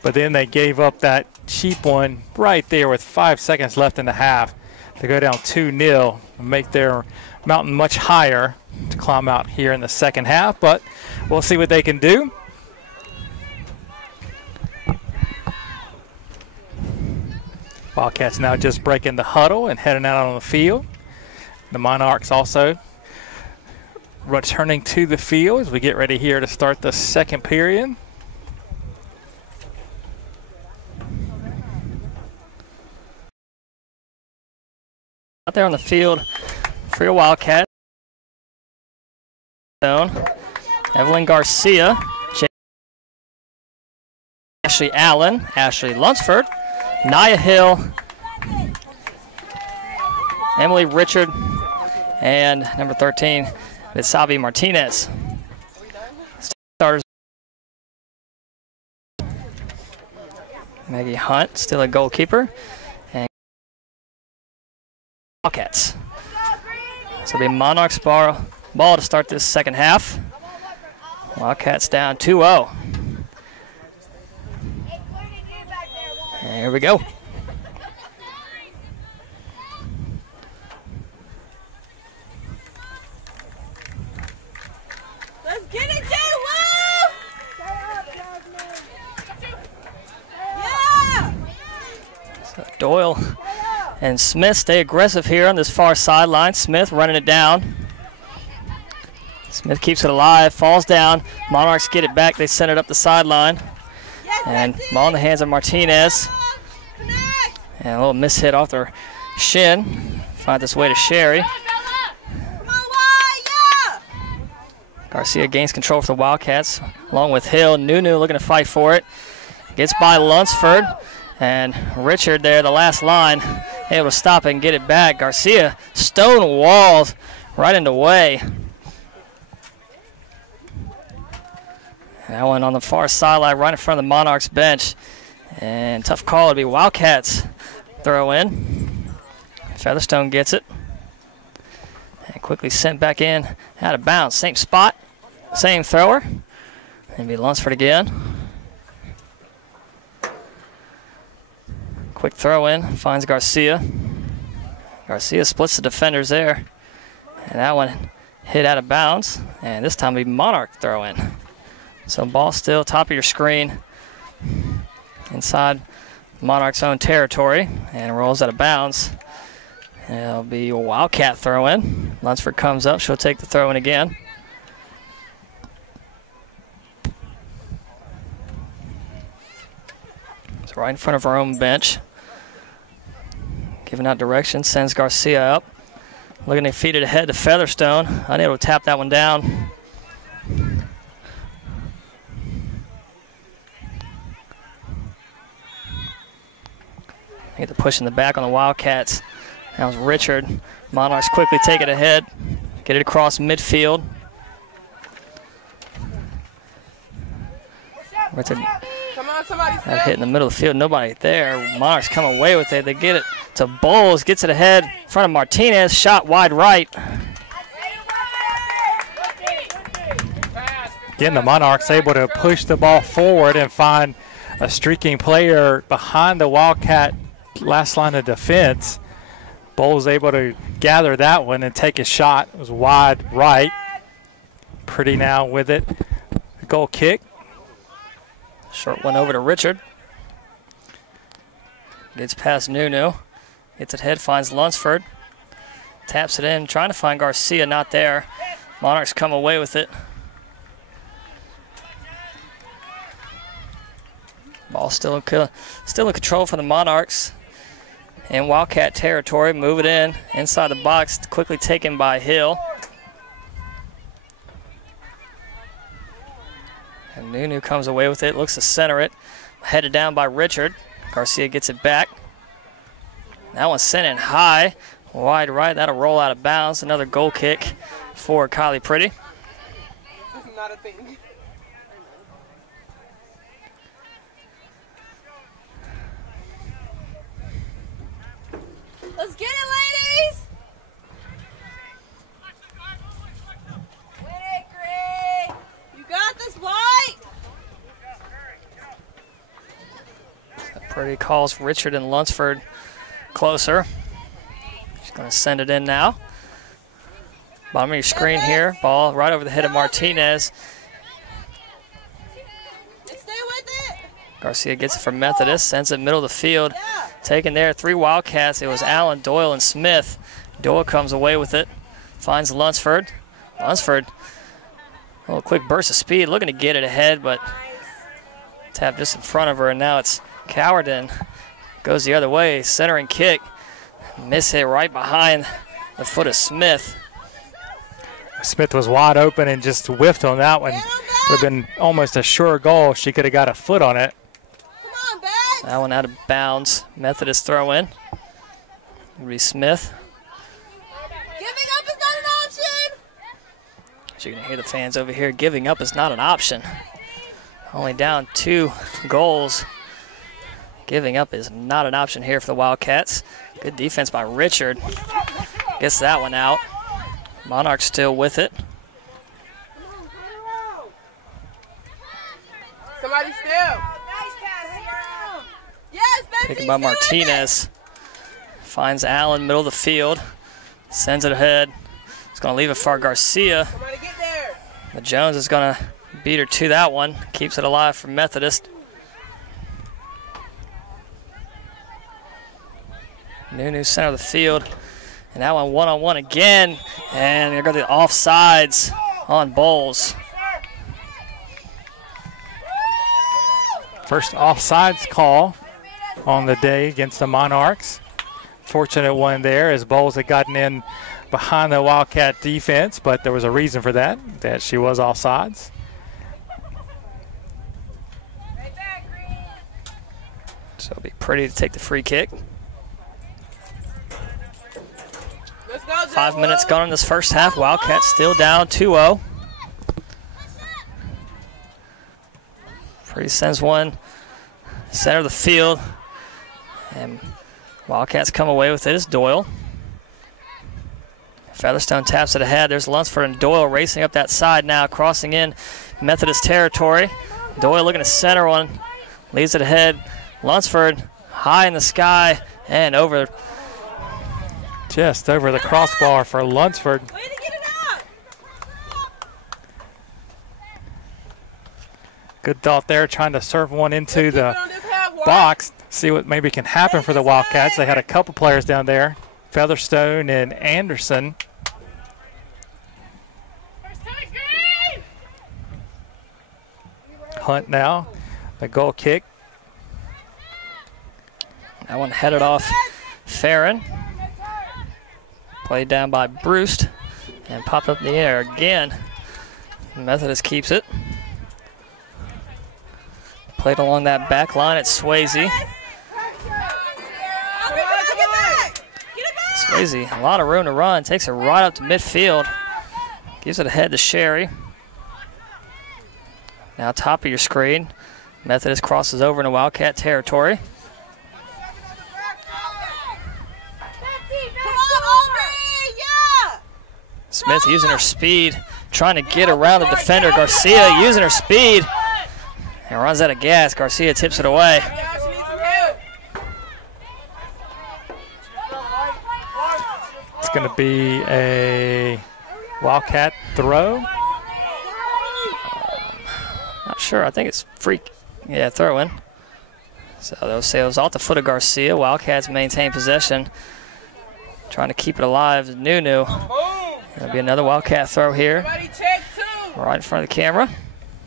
But then they gave up that cheap one right there with 5 seconds left in the half to go down 2-0 and make their mountain much higher to climb out here in the second half. But we'll see what they can do. Wildcats now just breaking the huddle and heading out on the field. The Monarchs also returning to the field as we get ready here to start the second period. Out there on the field for your Wildcats. Evelyn Garcia, Ashley Allen, Ashley Lunsford, Nia Hill, Emily Richard, and number 13, Visavi Martinez. Starters. Maggie Hunt, still a goalkeeper. And Wildcats. So it'll be Monarchs ball to start this second half. Wildcats down 2-0. And here we go. Let's get it, JWU! Yeah! So Doyle and Smith stay aggressive here on this far sideline. Smith running it down. Smith keeps it alive, falls down. Monarchs get it back. They send it up the sideline. And ball in the hands of Martinez. And a little mishit off their shin. Find this way to Sherry. Garcia gains control for the Wildcats, along with Hill. Nunu looking to fight for it. Gets by Lunsford. And Richard there, the last line, able to stop it and get it back. Garcia stone walls right in the way. That one on the far sideline, right in front of the Monarchs bench. And tough call to be Wildcats throw in. Featherstone gets it. And quickly sent back in, out of bounds. Same spot, same thrower. And be Lunsford again. Quick throw in, finds Garcia. Garcia splits the defenders there. And that one hit out of bounds. And this time it'll be Monarch throw in. So ball still top of your screen inside Monarch's own territory and rolls out of bounds. And it'll be a Wildcat throw in. Lunsford comes up, she'll take the throw in again. It's right in front of her own bench. Giving out direction, sends Garcia up. Looking to feed it ahead to Featherstone. Unable to tap that one down. Get the push in the back on the Wildcats. That was Richard. Monarchs quickly take it ahead. Get it across midfield. Richard that hit in the middle of the field. Nobody there. Monarchs come away with it. They get it to Bowles. Gets it ahead in front of Martinez. Shot wide right. Again, the Monarchs able to push the ball forward and find a streaking player behind the Wildcat last line of defense. Bowles able to gather that one and take a shot. It was wide right. Pretty now with it. Goal kick. Short one over to Richard. Gets past Nunu. Gets it ahead, finds Lunsford. Taps it in, trying to find Garcia, not there. Monarchs come away with it. Ball Ball still in control for the Monarchs. In Wildcat territory, move it in inside the box, quickly taken by Hill. And Nunu comes away with it, looks to center it. Headed down by Richard. Garcia gets it back. That one's sent in high, wide right. That'll roll out of bounds. Another goal kick for Kylie Pretty. This is not a thing. Let's get it, ladies! Win it, Greg! You got this, White! Pretty calls Richard and Lunsford closer. She's going to send it in now. Bottom of your screen here. Ball right over the head of Martinez. Stay with it! Garcia gets it from Methodist, sends it middle of the field. Taken there, 3 Wildcats. It was Allen, Doyle, and Smith. Doyle comes away with it. Finds Lunsford. Lunsford, a little quick burst of speed, looking to get it ahead, but tap just in front of her, and now it's Cowerden. Goes the other way, centering kick. Miss hit right behind the foot of Smith. Smith was wide open and just whiffed on that one. Would have been almost a sure goal. She could have got a foot on it. Come on, Bags! That one out of bounds. Methodist throw in. Reese Smith. Giving up is not an option! As you can hear the fans over here, giving up is not an option. Only down 2 goals. Giving up is not an option here for the Wildcats. Good defense by Richard. Gets that one out. Monarchs still with it. Somebody still. Yes, Betsy, Taken by Martinez. Finds Allen, middle of the field. Sends it ahead. It's going to leave it for Garcia. Somebody get there. But Jones is going to beat her to that one. Keeps it alive for Methodist. Nunu center of the field. And that one one-on-one again. And they're going to the offsides on Bowles. First offsides call on the day against the Monarchs. Fortunate one there as Bowles had gotten in behind the Wildcat defense, but there was a reason for that she was offsides. So it'll be Pretty to take the free kick. Let's go, 5 minutes gone in this first half. Wildcats still down 2-0. Pretty sends one center of the field. And Wildcats come away with it as Doyle. Featherstone taps it ahead. There's Lunsford and Doyle racing up that side now, crossing in Methodist territory. Doyle looking to center one. Leaves it ahead. Lunsford high in the sky and over. Just over the crossbar for Lunsford. Way to get it out. Good thought there, trying to serve one into Keep it the on this half, White. box. See what maybe can happen for the Wildcats. They had a couple players down there, Featherstone and Anderson. Hunt now, the goal kick. That one headed off Farron. Played down by Bruce and popped up in the air again. Methodist keeps it. Played along that back line at Swayze. Swayze, a lot of room to run. Takes it right up to midfield. Gives it ahead to Sherry. Now top of your screen. Methodist crosses over into Wildcat territory. Smith using her speed, trying to get around the defender. Garcia using her speed and runs out of gas. Garcia tips it away. It's going to be a Wildcat throw. Not sure. I think it's free. Yeah, throw in. So they'll say it was off the foot of Garcia. Wildcats maintain possession, trying to keep it alive. Nunu. There'll be another Wildcat throw here. Right in front of the camera.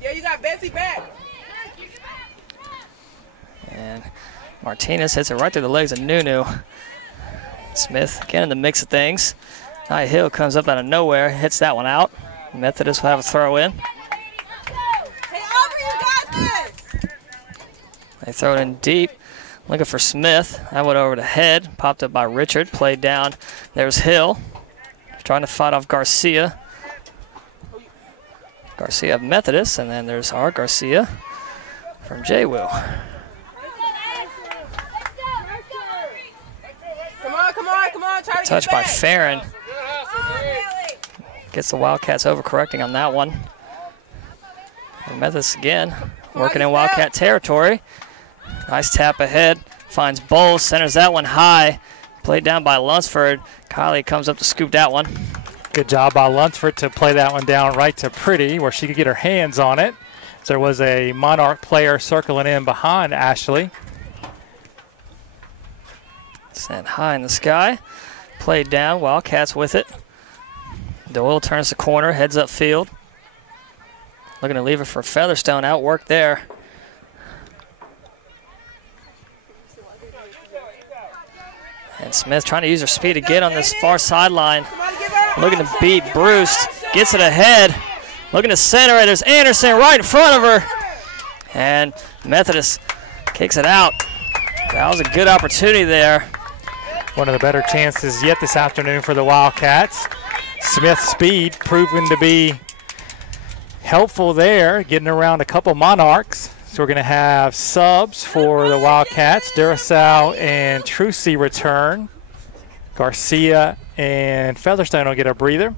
Yeah, you got Betsy back. And Martinez hits it right through the legs of Nunu. Smith again in the mix of things. Knight Hill comes up out of nowhere, hits that one out. Methodist will have a throw in. They throw it in deep, looking for Smith. That went over the head, popped up by Richard, played down. There's Hill, trying to fight off Garcia. Garcia of Methodist, and then there's our Garcia from JWU. Come on, try to Touch by Farron. Gets the Wildcats overcorrecting on that one. And Methodist again, working in Wildcat territory. Nice tap ahead, finds Bowles, centers that one high. Played down by Lunsford. Kylie comes up to scoop that one. Good job by Lunsford to play that one down right to Pretty where she could get her hands on it. So there was a Monarch player circling in behind Ashley. Sent high in the sky. Played down, Wildcats with it. Doyle turns the corner, heads up field. Looking to leave it for Featherstone, outworked there. And Smith trying to use her speed again on this far sideline. Looking to beat Bruce. Gets it ahead. Looking to center it. There's Anderson right in front of her. And Methodist kicks it out. That was a good opportunity there. One of the better chances yet this afternoon for the Wildcats. Smith's speed proven to be helpful there, getting around a couple Monarchs. So we're going to have subs for the Wildcats. Duracell and Trucy return. Garcia and Featherstone will get a breather.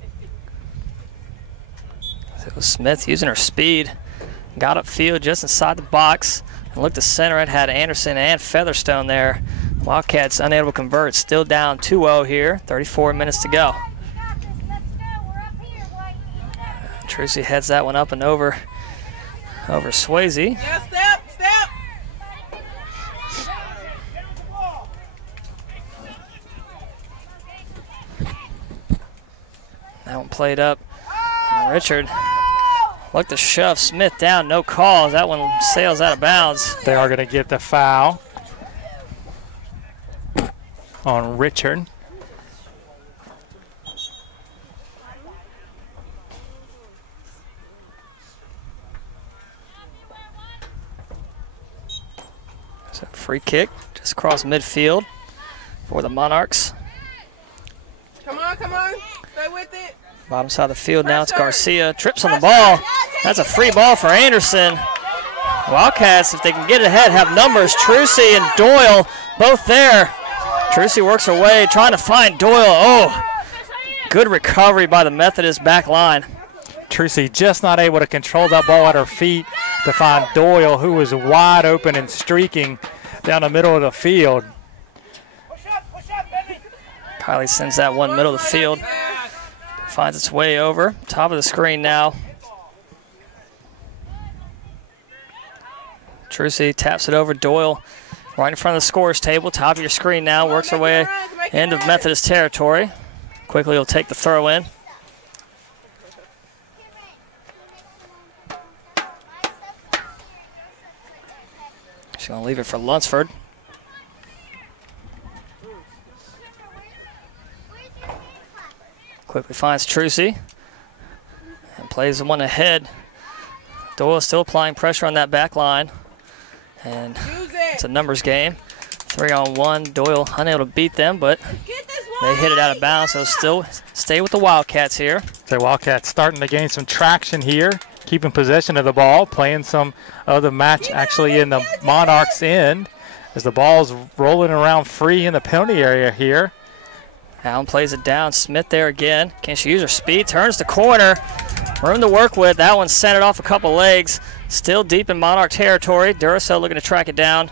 So Smith using her speed. Got upfield just inside the box. And looked to center it. Had Anderson and Featherstone there. Wildcats unable to convert. Still down 2-0 here. 34 minutes to go. Trucy heads that one up and over Swayze. Yeah, step. That one played up. And Richard looked to shove Smith down. No calls. That one sails out of bounds. They are going to get the foul on Richard. So free kick just across midfield for the Monarchs. Come on. Stay with it. Bottom side of the field now, it's Garcia. Trips on the ball. That's a free ball for Anderson. Wildcats, if they can get ahead, have numbers. Trucy and Doyle both there. Trucy works her way, trying to find Doyle. Oh, good recovery by the Methodist back line. Trucy just not able to control that ball at her feet to find Doyle, who was wide open and streaking down the middle of the field. Kylie sends that one middle of the field. Finds its way over. Top of the screen now. Trucy taps it over. Doyle right in front of the scorer's table. Top of your screen now. Works her way into Methodist territory. Quickly will take the throw in. She's going to leave it for Lunsford. Quickly finds Trucy and plays the one ahead. Doyle still applying pressure on that back line. And it's a numbers game. 3-on-1. Doyle unable to beat them, but they hit it out of bounds, so still stay with the Wildcats here. The Wildcats starting to gain some traction here, keeping possession of the ball, playing some of the match actually in the Monarchs' end as the ball's rolling around free in the penalty area here. Allen plays it down. Smith there again. Can she use her speed? Turns the corner. Room to work with. That one centered off a couple legs. Still deep in Monarch territory. Duracell looking to track it down.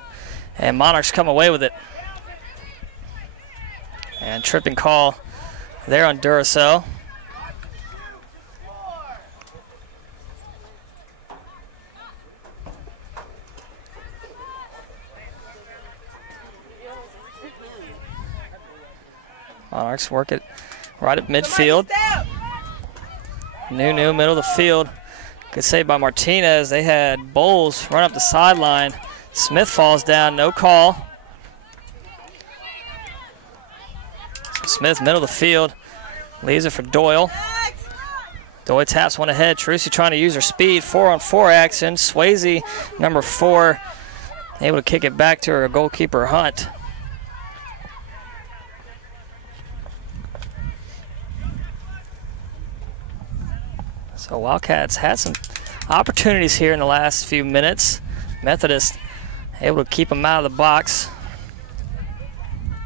And Monarchs come away with it. And tripping call there on Duracell. Monarchs work it right at midfield. New middle of the field. Good save by Martinez. They had Bowles run up the sideline. Smith falls down, no call. Smith, middle of the field, leaves it for Doyle. Doyle taps one ahead. Trucy trying to use her speed. 4-on-4 action. Swayze, number 4, able to kick it back to her goalkeeper, Hunt. So Wildcats had some opportunities here in the last few minutes. Methodist able to keep them out of the box.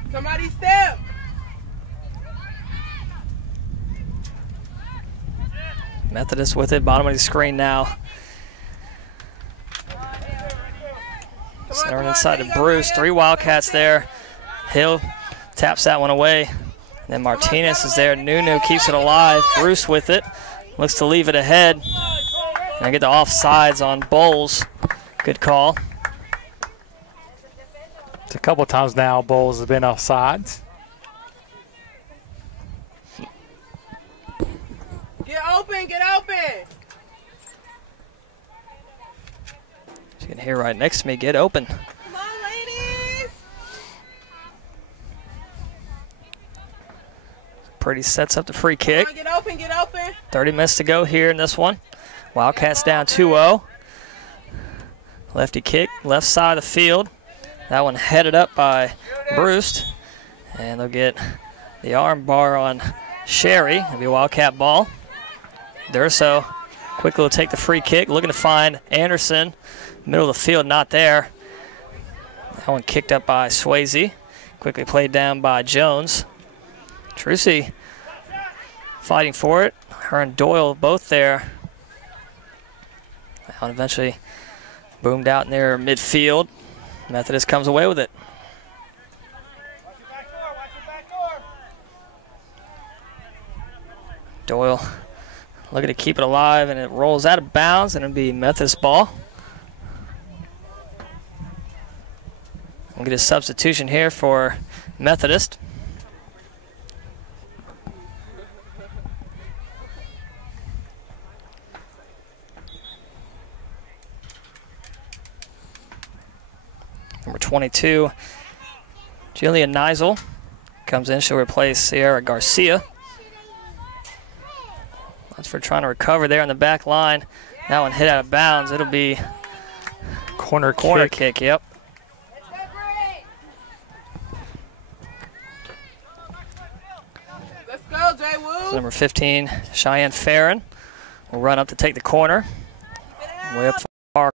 Somebody step. Methodist with it, bottom of the screen now. Centering inside to Bruce. 3 Wildcats there. Hill taps that one away. And then Martinez is there. Nunu keeps it alive. Bruce with it. Looks to leave it ahead. And I get the offsides on Bowles. Good call. It's a couple times now Bowles has been offsides. Get open, get open. You can hear right next to me, get open. Come on, ladies. Purdy sets up the free kick. Come on, get open, get open. 30 minutes to go here in this one. Wildcats down 2-0. Lefty kick, left side of the field. That one headed up by Bruce. And they'll get the arm bar on Sherry. It'll be a Wildcat ball. Durso quickly will take the free kick, looking to find Anderson. Middle of the field, not there. That one kicked up by Swayze. Quickly played down by Jones. Trucy fighting for it. Her and Doyle both there. That one eventually boomed out near midfield. Methodist comes away with it. Doyle looking to keep it alive, and it rolls out of bounds, and it'll be Methodist ball. We'll get a substitution here for Methodist. Number 22, Jillian Neisel comes in. She'll replace Sierra Garcia. That's for trying to recover there on the back line. That one hit out of bounds. It'll be Corner kick, yep. Let's go, JWU. Number 15, Cheyenne Farron will run up to take the corner. Way up far.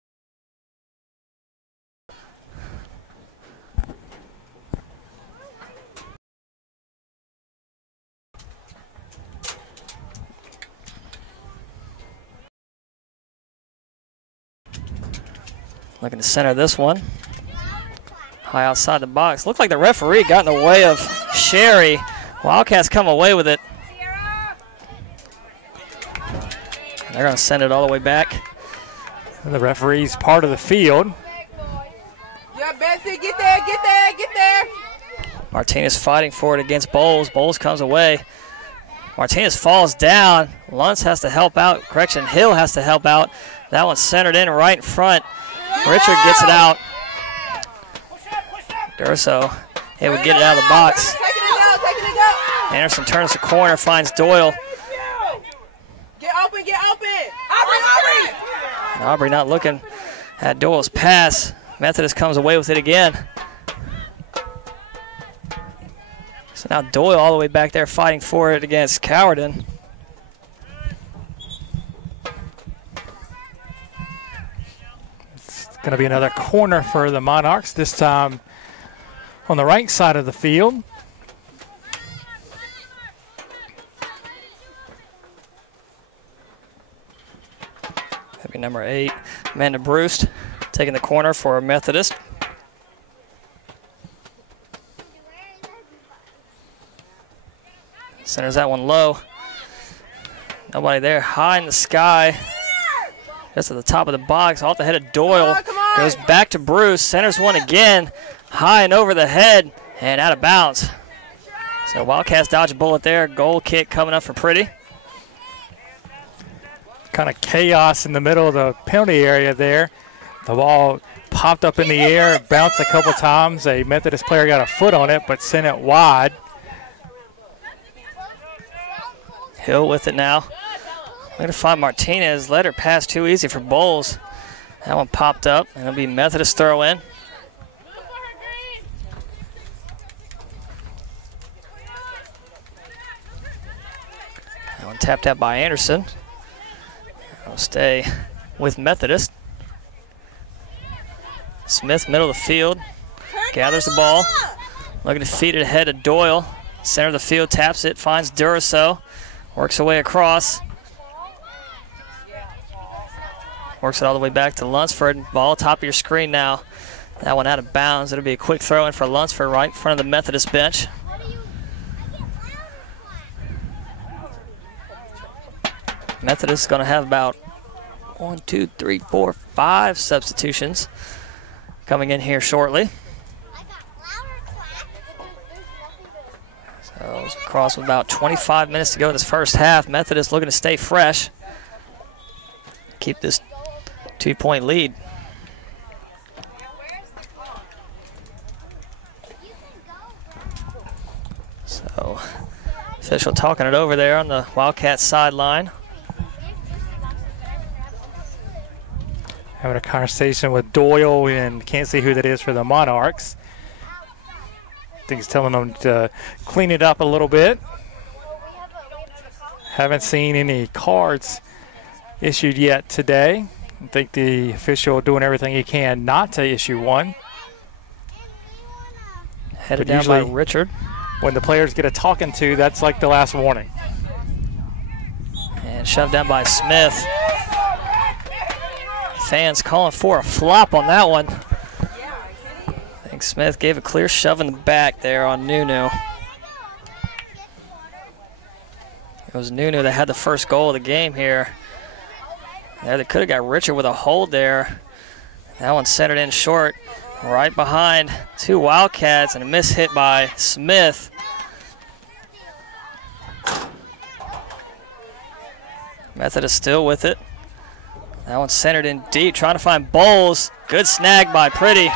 Looking to center this one. High outside the box. Looked like the referee got in the way of Sherry. Wildcats come away with it. They're going to send it all the way back. The referee's part of the field. Yeah, Betsy, get there, get there, get there. Martinez fighting for it against Bowles. Bowles comes away. Martinez falls down. Luntz has to help out. Correction, Hill has to help out. That one's centered in right in front. Richard gets it out. Durso able to get it out of the box. Anderson turns the corner, finds Doyle. Get open, get open. Aubrey. Aubrey not looking at Doyle's pass. Methodist comes away with it again. So now Doyle all the way back there fighting for it against Cowardin. Going to be another corner for the Monarchs, this time on the right side of the field. That'd be number 8, Amanda Bruce, taking the corner for Methodist. Centers that one low. Nobody there, high in the sky. Just at the top of the box, off the head of Doyle. Come on. Goes back to Bruce, centers one again, high and over the head, and out of bounds. So Wildcats dodge a bullet there. Goal kick coming up for Pretty. Kind of chaos in the middle of the penalty area there. The ball popped up in the air, bounced a couple times. A Methodist player got a foot on it, but sent it wide. Hill with it now. Way to find Martinez. Let her pass too easy for Bowles. That one popped up, and it'll be Methodist throw in. That one tapped out by Anderson. It'll stay with Methodist. Smith, middle of the field, gathers the ball. Looking to feed it ahead to Doyle. Center of the field, taps it, finds Duraso. Works away across. Works it all the way back to Lunsford. Ball top of your screen now. That one out of bounds. It'll be a quick throw in for Lunsford right in front of the Methodist bench. Methodist is going to have about 5 substitutions coming in here shortly. So across with about 25 minutes to go in this first half. Methodist looking to stay fresh. Keep this 2-point lead. So official talking it over there on the Wildcats sideline. Having a conversation with Doyle, and can't see who that is for the Monarchs. I think he's telling them to clean it up a little bit. Haven't seen any cards issued yet today. I think the official doing everything he can not to issue one. Headed down by Richard. When the players get a talking to, that's like the last warning. And shoved down by Smith. Fans calling for a flop on that one. I think Smith gave a clear shove in the back there on Nunu. It was Nunu that had the first goal of the game here. There they could have got Richard with a hold there. That one centered in short, right behind 2 Wildcats, and a miss hit by Smith. Methodist still with it. That one centered in deep, trying to find Bowles. Good snag by Pretty.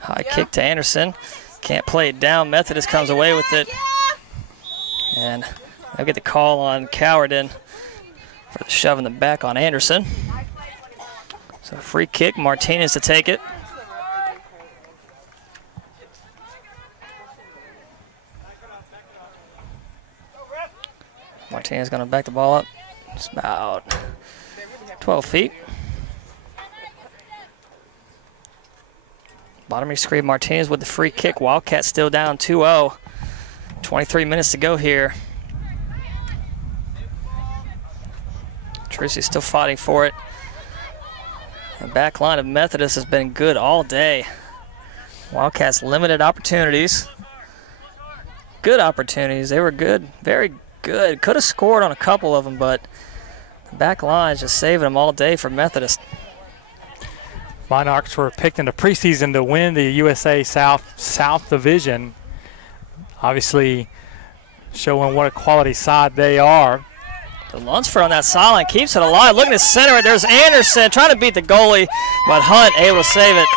High kick to Anderson. Can't play it down. Methodist comes away with it. And they'll get the call on Cowardin for the shove in the back on Anderson. So free kick, Martinez to take it. Martinez going to back the ball up. It's about 12 feet. Bottom of your screen, Martinez with the free kick. Wildcats still down 2-0. 23 minutes to go here. Trucey's still fighting for it. The back line of Methodist has been good all day. Wildcats limited opportunities. Good opportunities. They were good, very good. Could have scored on a couple of them, but the back line is just saving them all day for Methodist. Monarchs were picked in the preseason to win the USA South Division. Obviously showing what a quality side they are. The Lunsford on that sideline keeps it alive. Looking to center it. There's Anderson trying to beat the goalie, but Hunt able to save it.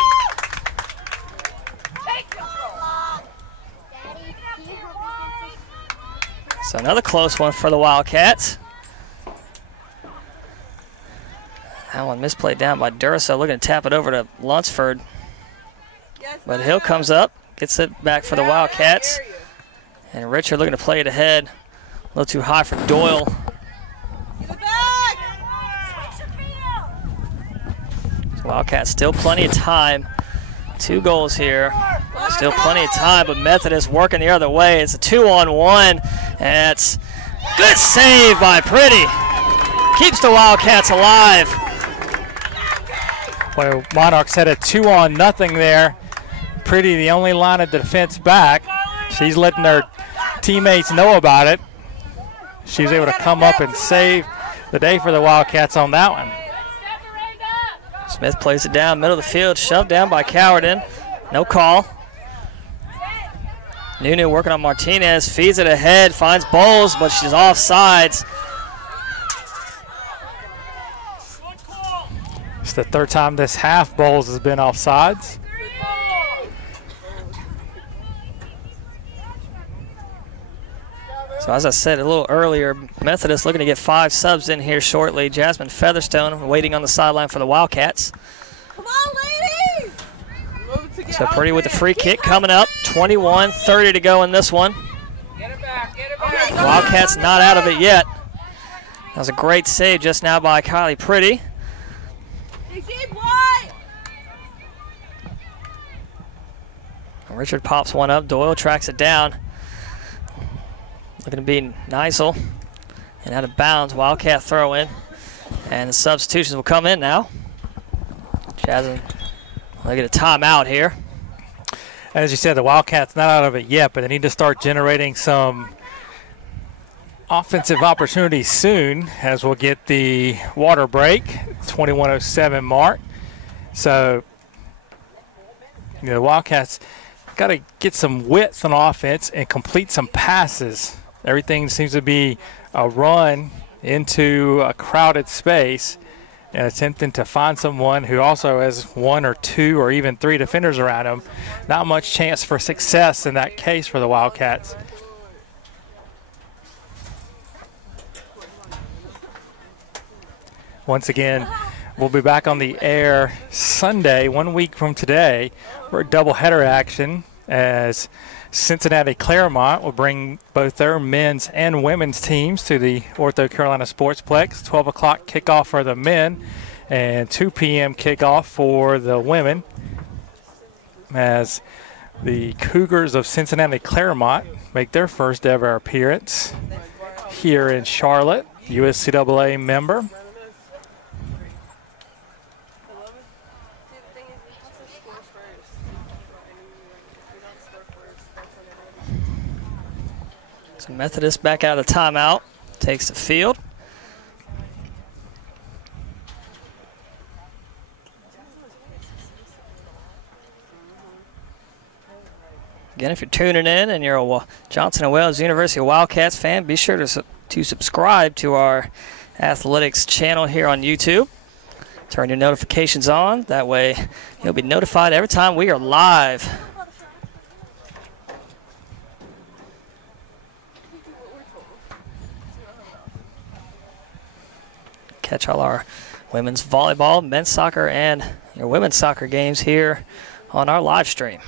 So another close one for the Wildcats. That one misplayed down by Durso, looking to tap it over to Lunsford. But Hill comes up, gets it back for the Wildcats. And Richard looking to play it ahead. A little too high for Doyle. So Wildcats still plenty of time. 2 goals here. Still plenty of time, but Methodist working the other way. It's a 2-on-1, and it's good save by Pretty. Keeps the Wildcats alive. Well, Monarchs had a 2-on-0 there. Pretty the only line of defense back. She's letting her teammates know about it. She was able to come up and save the day for the Wildcats on that one. Smith plays it down, middle of the field, shoved down by Cowardin. No call. Nunu working on Martinez, feeds it ahead, finds Bowles, but she's offsides. It's the third time this half Bowles has been offsides. So as I said a little earlier, Methodist looking to get 5 subs in here shortly. Jasmine Featherstone waiting on the sideline for the Wildcats. Come on, ladies! So Purdy with the free kick coming up. 21-30 to go in this one. Get it back, get it back. Wildcats not out of it yet. That was a great save just now by Kylie Purdy. Richard pops one up. Doyle tracks it down. Looking to beat Neisel. And out of bounds. Wildcat throw in. And the substitutions will come in now. Jasmine will get a timeout here. As you said, the Wildcats not out of it yet, but they need to start generating some offensive opportunities soon, as we'll get the water break, 21:07 mark. So, the Wildcats got to get some width on offense and complete some passes. Everything seems to be a run into a crowded space and attempting to find someone who also has 1 or 2 or even 3 defenders around him. Not much chance for success in that case for the Wildcats. Once again, we'll be back on the air Sunday, 1 week from today, for a doubleheader action as Cincinnati Claremont will bring both their men's and women's teams to the Ortho Carolina Sportsplex. 12 o'clock kickoff for the men and 2 p.m. kickoff for the women, as the Cougars of Cincinnati Claremont make their first ever appearance here in Charlotte, USCAA member. So Methodist back out of the timeout, takes the field. Again, if you're tuning in and you're a Johnson & Wales University Wildcats fan, be sure to subscribe to our athletics channel here on YouTube. Turn your notifications on. That way you'll be notified every time we are live. Catch all our women's volleyball, men's soccer, and your women's soccer games here on our live stream.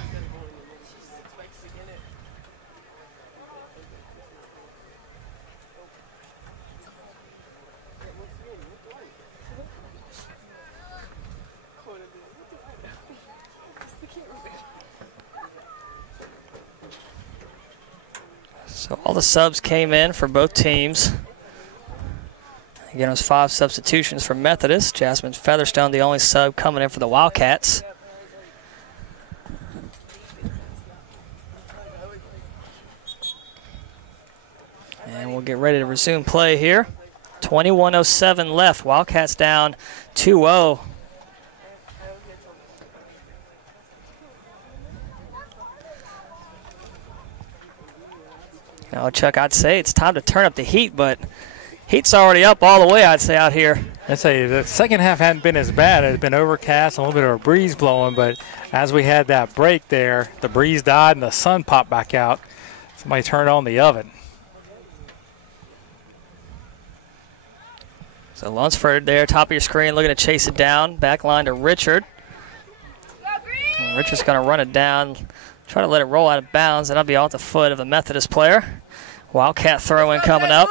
So all the subs came in for both teams. Again, it was 5 substitutions for Methodist. Jasmine Featherstone, the only sub coming in for the Wildcats. And we'll get ready to resume play here. 21:07 left. Wildcats down 2-0. Now, Chuck, I'd say it's time to turn up the heat, but heat's already up all the way, I'd say, out here. I'd say the second half hadn't been as bad. It had been overcast, a little bit of a breeze blowing, but as we had that break there, the breeze died and the sun popped back out. Somebody turned on the oven. So Lunsford there, top of your screen, looking to chase it down. Back line to Richard. And Richard's going to run it down, try to let it roll out of bounds. That'll be off the foot of a Methodist player. Wildcat throw-in coming up.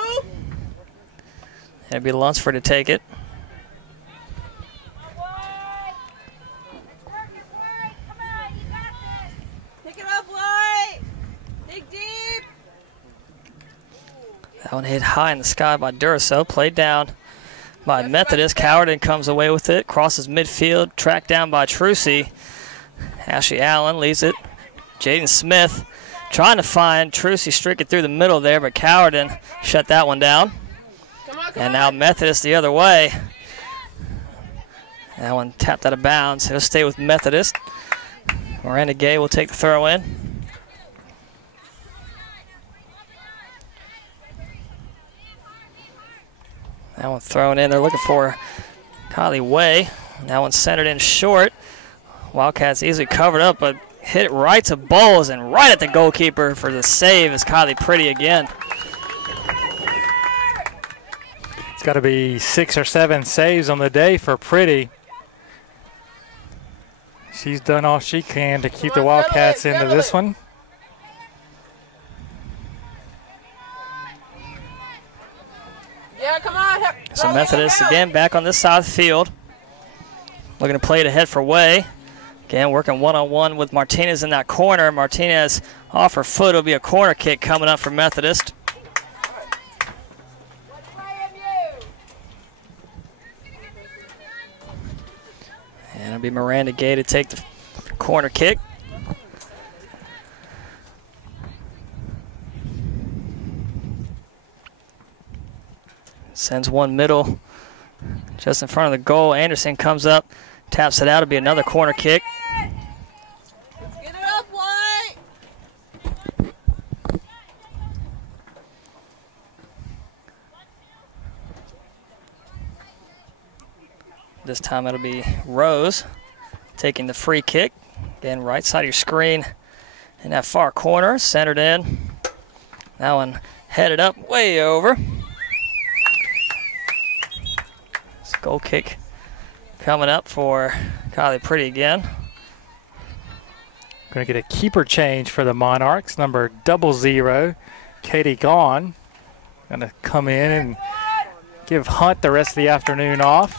It'll be Lunsford to take it. Pick it up, Lloyd. Dig deep. That one hit high in the sky by Duraso. Played down by Methodist. Cowerton comes away with it. Crosses midfield. Tracked down by Trucy. Ashley Allen leaves it. Jaden Smith trying to find Trucy, streaking through the middle there, but Cowerton shut that one down. And now Methodist the other way. That one tapped out of bounds. It'll stay with Methodist. Miranda Gay will take the throw in. That one thrown in. They're looking for Kylie Way. That one's centered in short. Wildcats easily covered up, but hit it right to Bowles and right at the goalkeeper for the save is Kylie Pretty again. It's got to be 6 or 7 saves on the day for Pretty. She's done all she can to keep the Wildcats into this one. Yeah, come on. So Methodist again back on this side of the field. Looking to play it ahead for Way. Again, working one-on-one with Martinez in that corner. Martinez off her foot. It'll be a corner kick coming up for Methodist. And it'll be Miranda Gay to take the corner kick. Sends one middle just in front of the goal. Anderson comes up, taps it out. It'll be another corner kick. Let's get it up, White. This time it'll be Rose taking the free kick. Again, right side of your screen in that far corner, centered in. That one headed up way over. Goal kick coming up for Kylie Pretty again. Going to get a keeper change for the Monarchs. Number 00, Katie Gaughan. Going to come in and give Hunt the rest of the afternoon off.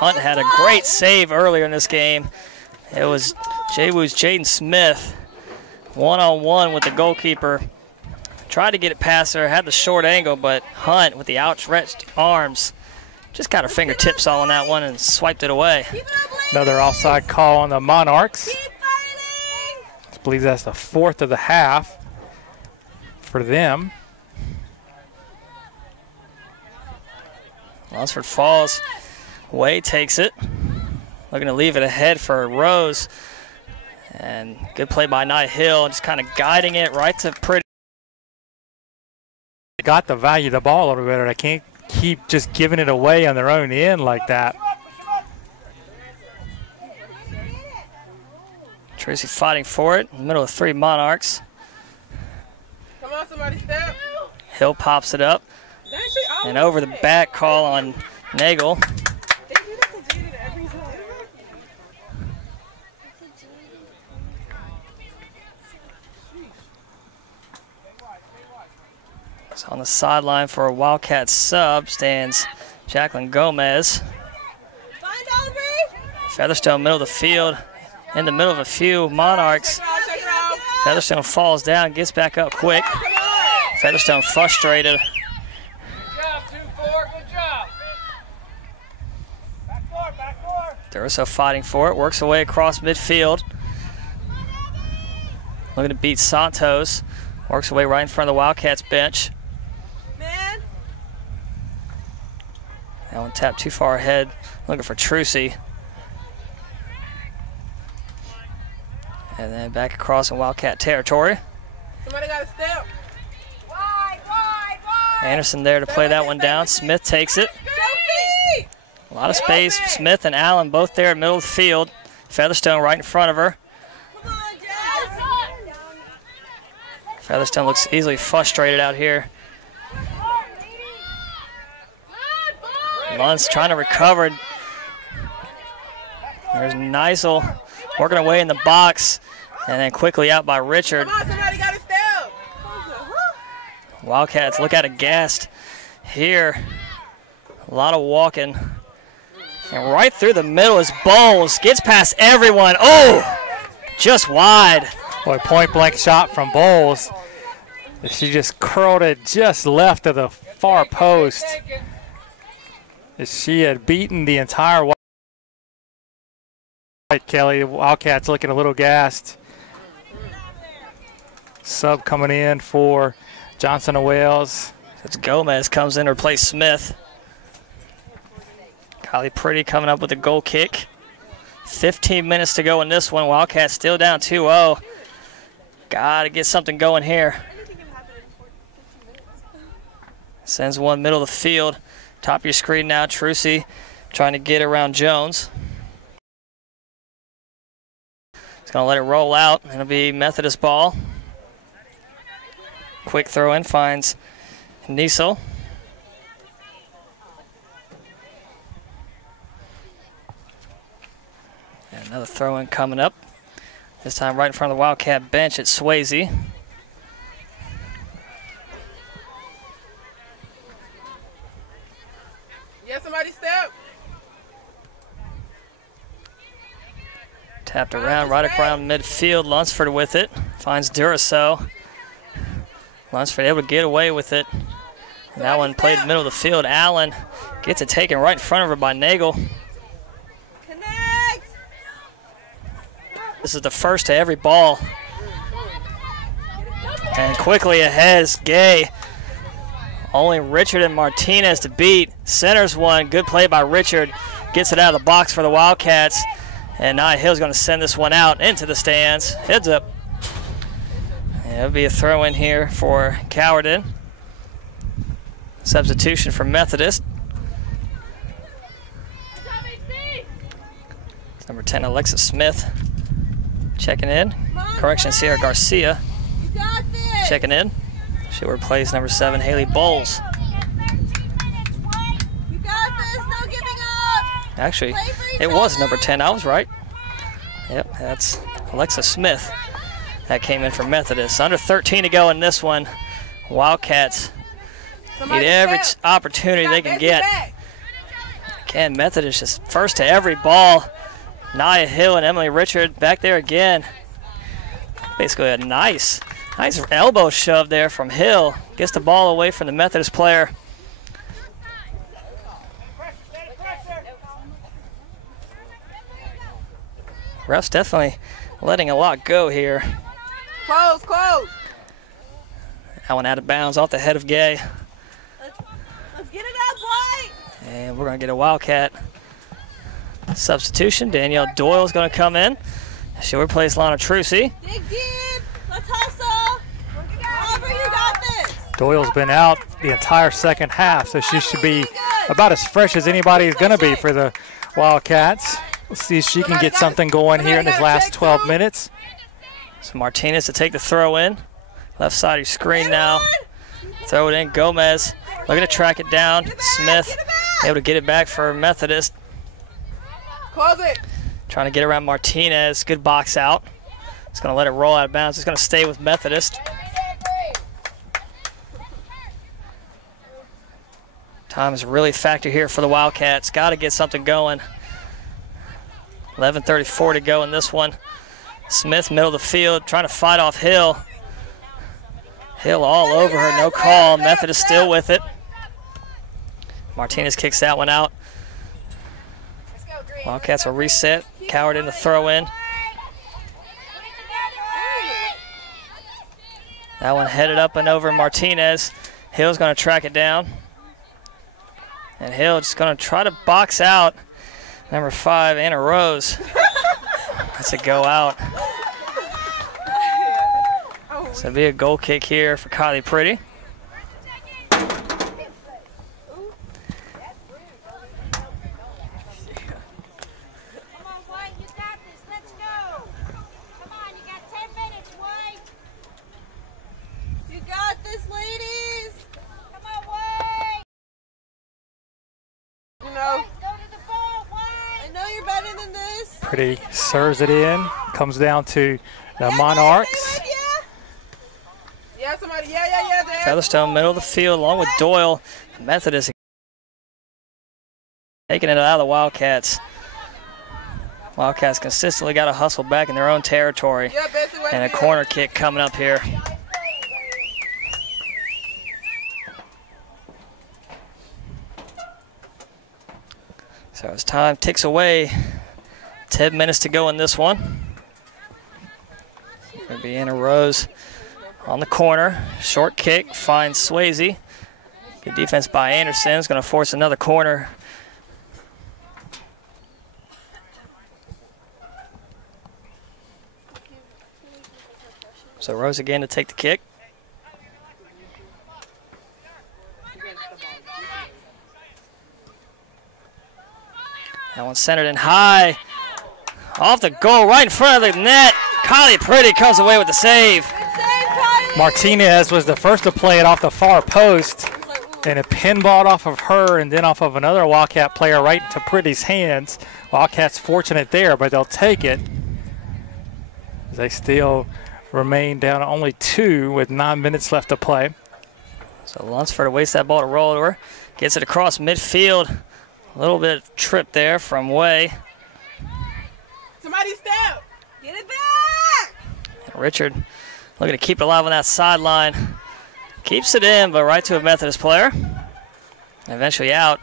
Hunt had a great save earlier in this game. It was JWU's Jaden Smith. One-on-one with the goalkeeper. Tried to get it past her, had the short angle, but Hunt with the outstretched arms just got her fingertips all on that one and swiped it away. Another offside call on the Monarchs. I believe that's the 4th of the half for them. Lunsford Falls. Way takes it. Looking to leave it ahead for Rose. And good play by Nye Hill, just kind of guiding it right to Pretty. Got the value of the ball a little better. They can't keep just giving it away on their own end like that. Tracy fighting for it in the middle of 3 Monarchs. Come on, somebody step. Hill pops it up. And over the back call on Nagel. So on the sideline for a Wildcat sub stands Jacqueline Gomez. Featherstone middle of the field, in the middle of a few Monarchs. Featherstone falls down, gets back up quick. Featherstone frustrated. Good job, 2-4, good job. Back four. Durso fighting for it, works away across midfield. Looking to beat Santos. Works away right in front of the Wildcats bench. That one tapped too far ahead, looking for Trucy. And then back across in Wildcat territory. Somebody got to step. Anderson there to play that one down. Smith takes it. A lot of space. Smith and Allen both there in the middle of the field. Featherstone right in front of her. Featherstone looks easily frustrated out here. Luntz trying to recover. There's Neisel working away in the box, and then quickly out by Richard. Come on, somebody got to step. Wildcats look at it gassed here. A lot of walking. And right through the middle is Bowles. Gets past everyone. Oh, just wide. Boy, point blank shot from Bowles. She just curled it just left of the far post. She had beaten the entire White Kelly. The Wildcats looking a little gassed. Sub coming in for Johnson of Wales. It's Gomez comes in to replace Smith. Kylie Pretty coming up with a goal kick. 15 minutes to go in this one. Wildcats still down 2-0. Got to get something going here. Anything can happen in 15 minutes. Sends one middle of the field. Top of your screen now, Trucy trying to get around Jones. He's going to let it roll out. It'll be Methodist ball. Quick throw in, finds Niesel. And another throw in coming up. This time right in front of the Wildcat bench at Swayze. Yeah, somebody step. Tapped around, right around midfield. Lunsford with it. Finds Duracell. Lunsford able to get away with it. And that one played middle of the field. Allen gets it taken right in front of her by Nagel. Connect. This is the first to every ball. And quickly ahead is Gay. Only Richard and Martinez to beat. Centers one. Good play by Richard. Gets it out of the box for the Wildcats. And Nia Hill's going to send this one out into the stands. Heads up. And it'll be a throw in here for Cowarden. Substitution for Methodist. It's number 10, Alexa Smith. Checking in. Correction, Sierra Garcia. Checking in. She'll replace number 7, Haley Bowles. Actually, it was number 10. I was right. Yep, that's Alexa Smith. That came in for Methodist. Under 13 to go in this one. Wildcats need every opportunity they can get. Again, Methodist is first to every ball. Nia Hill and Emily Richard back there again. Basically a nice elbow shove there from Hill. Gets the ball away from the Methodist player. Ref's definitely letting a lot go here. Close. That one out of bounds off the head of Gay. Let's get it up, White. And we're going to get a Wildcat substitution. Danielle Doyle's going to come in. She'll replace Lana Trucy. Dig deep. Let's hustle. Aubrey, you got this. Doyle's been out the entire second half, so she should be about as fresh as anybody is going to be for the Wildcats. Let's see if she can get something going here in this last 12 minutes. So Martinez to take the throw in. Left side of your screen now. Throw it in. Gomez looking to track it down. Smith able to get it back for Methodist. Close it. Trying to get around Martinez. Good box out. It's going to let it roll out of bounds. It's going to stay with Methodist. Time is really a factor here for the Wildcats. Got to get something going. 11:34 to go in this one. Smith, middle of the field, trying to fight off Hill. Hill all over her, no call. Methodist still with it. Martinez kicks that one out. Wildcats will reset. Coward in the throw in. That one headed up and over Martinez. Hill's going to track it down. And Hill just going to try to box out number 5, Anna Rose. That's a go out. So it'll be a goal kick here for Kylie Pretty. Pretty serves it in. Comes down to the Monarchs. Featherstone, middle of the field, along with Doyle. Methodist taking it out of the Wildcats. Wildcats consistently got to hustle back in their own territory. And a corner kick coming up here. So as time ticks away, 10 minutes to go in this one. Going to be Anna Rose on the corner. Short kick, finds Swayze. Good defense by Anderson. Is going to force another corner. So Rose again to take the kick. That one's centered in high. Off the goal, right in front of the net. Kylie Pretty comes away with the save. Good save, Kylie. Martinez was the first to play it off the far post, and it pinballed off of her and then off of another Wildcat player right into Pretty's hands. Wildcats fortunate there, but they'll take it. They still remain down only 2 with 9 minutes left to play. So Lunsford wastes that ball to roll it over. Gets it across midfield. A little bit of trip there from Way. Somebody step. Get it back. And Richard looking to keep it alive on that sideline. Keeps it in, but right to a Methodist player. Eventually out,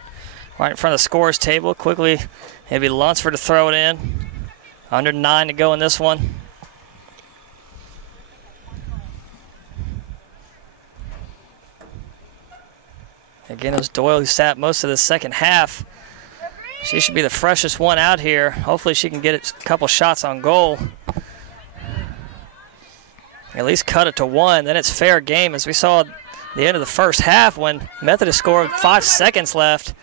right in front of the scores table. Quickly, it'll be Lunsford to throw it in. Under 9 to go in this one. Again, it was Doyle who sat most of the second half. She should be the freshest one out here. Hopefully she can get a couple shots on goal. At least cut it to 1. Then it's fair game, as we saw at the end of the first half when Methodist scored 5 seconds left.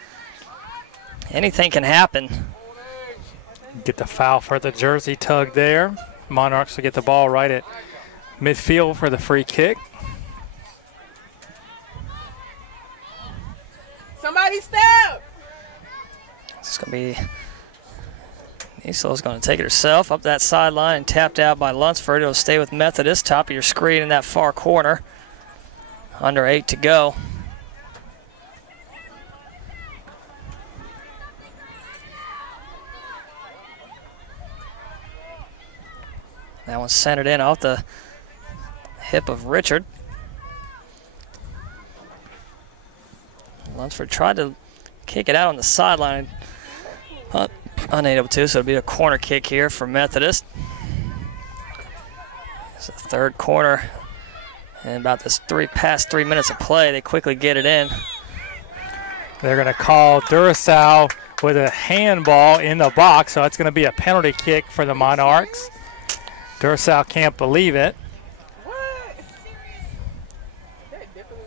Anything can happen. Get the foul for the jersey tug there. Monarchs will get the ball right at midfield for the free kick. Somebody step. It's going to be, Niesel's going to take it herself up that sideline and tapped out by Lunsford. It'll stay with Methodist. Top of your screen in that far corner. Under 8 to go. That one's centered in off the hip of Richard. Lunsford tried to kick it out on the sideline. Unable to, so it'll be a corner kick here for Methodist. It's a third corner. And about this past 3 minutes of play, they quickly get it in. They're going to call Duracell with a handball in the box, so it's going to be a penalty kick for the Monarchs. Duracell can't believe it.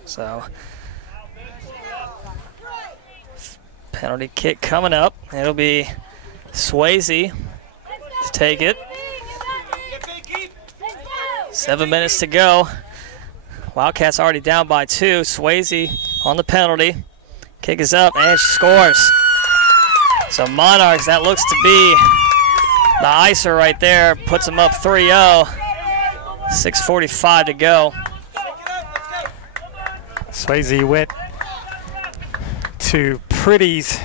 So, penalty kick coming up. It'll be Swayze to take it. 7 minutes to go. Wildcats already down by 2. Swayze on the penalty. Kick is up and she scores. So Monarchs, that looks to be the icer right there. Puts them up 3-0. 6:45 to go. Swayze went to Pretty's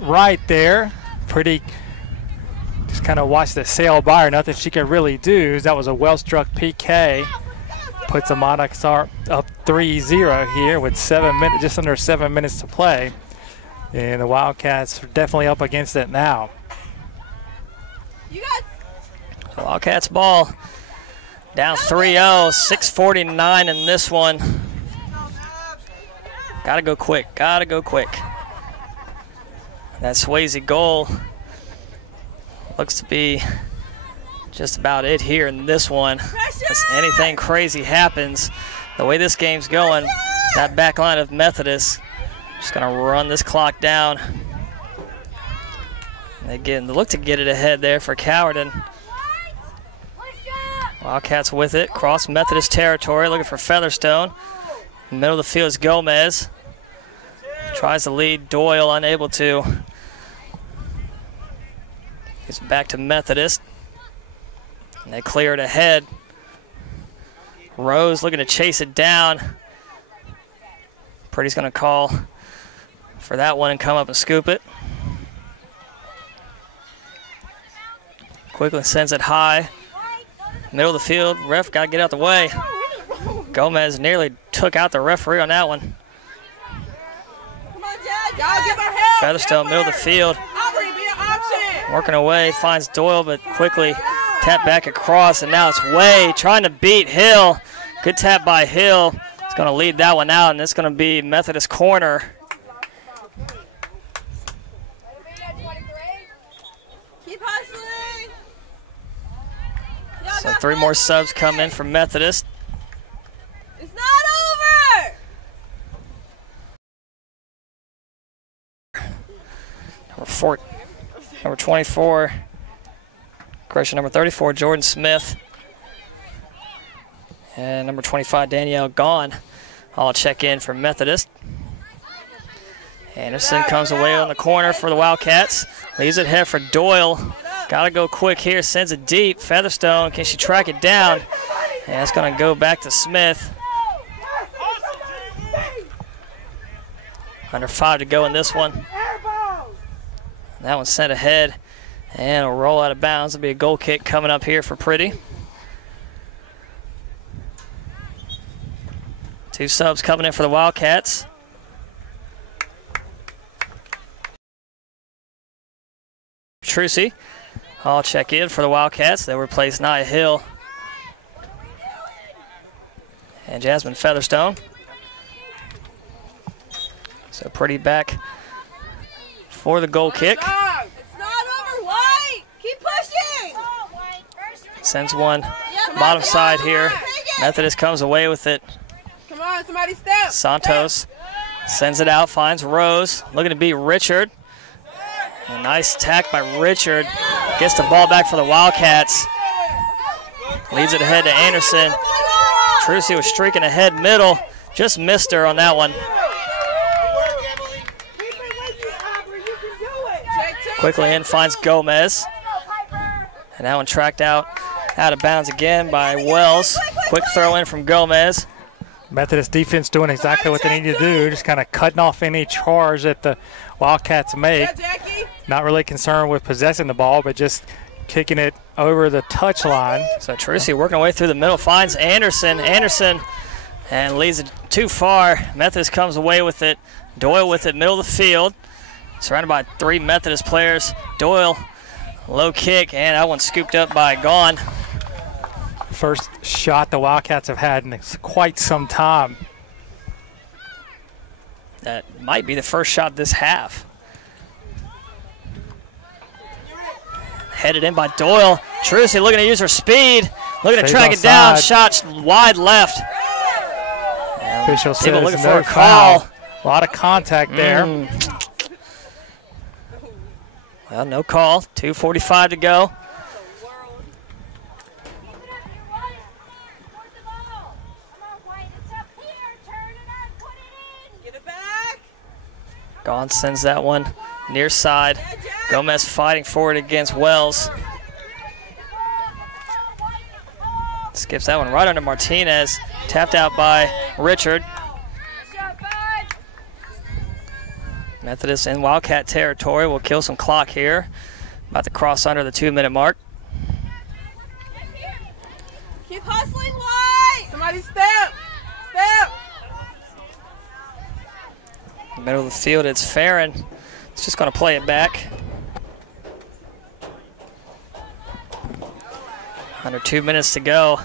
right there. Pretty just kind of watched it sail by her. Nothing she could really do. That was a well-struck PK. Puts the Monarchs up 3-0 here with just under 7 minutes to play. And the Wildcats are definitely up against it now. Wildcats ball down 3-0, 6:49 in this one. Gotta go quick, gotta go quick. That Swayze goal looks to be just about it here in this one. If anything crazy happens, the way this game's going, that back line of Methodist just gonna run this clock down. And again, look to get it ahead there for Cowarden. Wildcats with it, cross Methodist territory, looking for Featherstone. Middle of the field is Gomez. Tries to lead, Doyle unable to. Gets back to Methodist. And they clear it ahead. Rose looking to chase it down. Pretty's going to call for that one and come up and scoop it. Quickly sends it high. Middle of the field, ref got to get out the way. Gomez nearly took out the referee on that one. Featherstone, middle of the field. Working away, finds Doyle, but quickly tap back across, and now it's Way trying to beat Hill. Good tap by Hill. It's going to lead that one out, and it's going to be Methodist corner. Keep hustling. So 3 more subs come in from Methodist. number 34, Jordan Smith. And number 25, Danielle Gahn. All check in for Methodist. Anderson comes away on the corner for the Wildcats. Leaves it ahead for Doyle. Got to go quick here. Sends it deep. Featherstone, can she track it down? And it's going to go back to Smith. Under 5 to go in this one. That one's sent ahead. And it'll roll out of bounds. It'll be a goal kick coming up here for Pretty. 2 subs coming in for the Wildcats. Trucy, all check in for the Wildcats. They'll replace Nia Hill and Jasmine Featherstone. So Pretty back for the goal kick. It's not over, White. Keep pushing. Sends one bottom side here. Methodist comes away with it. Come on, somebody step. Santos sends it out, finds Rose, looking to beat Richard. A nice attack by Richard. Gets the ball back for the Wildcats. Leads it ahead to Anderson. Trucy was streaking ahead middle. Just missed her on that one. Quickly in, finds Gomez. And that one tracked out of bounds again by Wells. Quick throw in from Gomez. Methodist defense doing exactly what they need to do, just kind of cutting off any charge that the Wildcats make. Not really concerned with possessing the ball, but just kicking it over the touch line. So Trucy working away through the middle, finds Anderson. And leads it too far. Methodist comes away with it. Doyle with it, middle of the field. Surrounded by 3 Methodist players. Doyle, low kick, and that one scooped up by Gahn. First shot the Wildcats have had in quite some time. That might be the first shot this half. Headed in by Doyle. Trucy looking to use her speed. Looking to track it down. Shot wide left. Official says looking no for a call. foul. A lot of contact there. Well, no call. 2:45 to go. Gahn sends that one near side. Gomez fighting for it against Wells. Skips that one right under Martinez. Tapped out by Richard. Methodist in Wildcat territory. Will kill some clock here. About to cross under the 2-minute mark. Keep hustling, White. Somebody step. Middle of the field, it's Farron. It's just going to play it back. Under 2 minutes to go.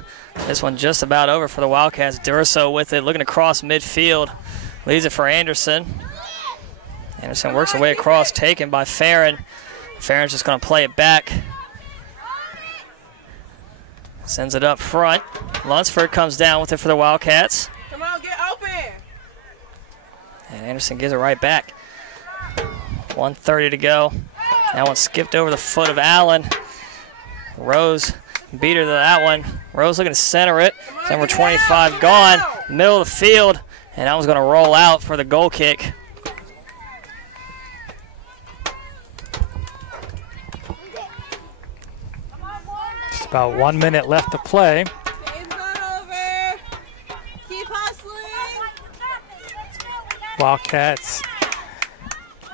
This one just about over for the Wildcats. Durso with it, looking to cross midfield. Leaves it for Anderson. Anderson works her way across, taken by Farron. Farron's just going to play it back. Sends it up front. Lunsford comes down with it for the Wildcats. Come on, get open. And Anderson gives it right back. 1:30 to go. That one skipped over the foot of Allen. Rose beat her to that one. Rose looking to center it. Number 25 Gahn. Middle of the field. And that one's going to roll out for the goal kick. Just about 1 minute left to play. Wildcats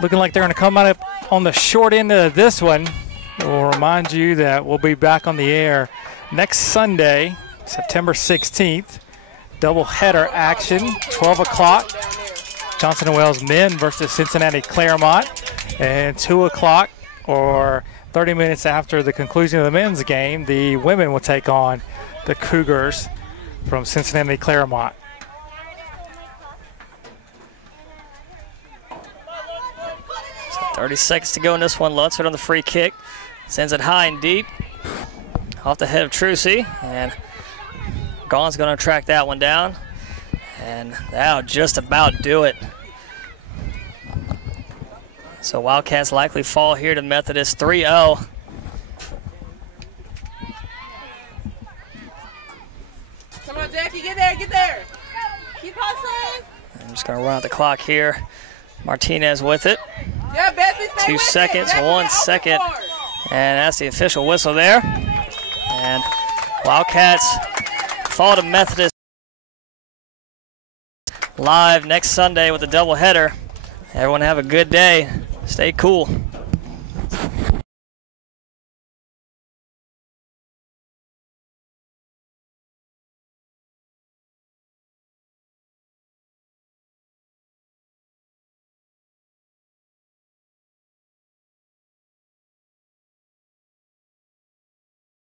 looking like they're going to come out on the short end of this one. We'll remind you that we'll be back on the air next Sunday, September 16th. Doubleheader action, 12 o'clock. Johnson & Wales men versus Cincinnati Claremont. And 2 o'clock, or 30 minutes after the conclusion of the men's game, the women will take on the Cougars from Cincinnati Claremont. 30 seconds to go in this one. Lunsford on the free kick. Sends it high and deep. Off the head of Trucy. And Gahn's going to track that one down. And that'll just about do it. So Wildcats likely fall here to Methodist 3-0. Come on, Jackie, get there, get there. Keep hustling. I'm just going to run out the clock here. Martinez with it. Yeah, Betsy, stay 2 with seconds, it. Jackie, 1 get second. open for it. And that's the official whistle there. And Wildcats fall to Methodist live next Sunday with a doubleheader. Everyone have a good day. Stay cool.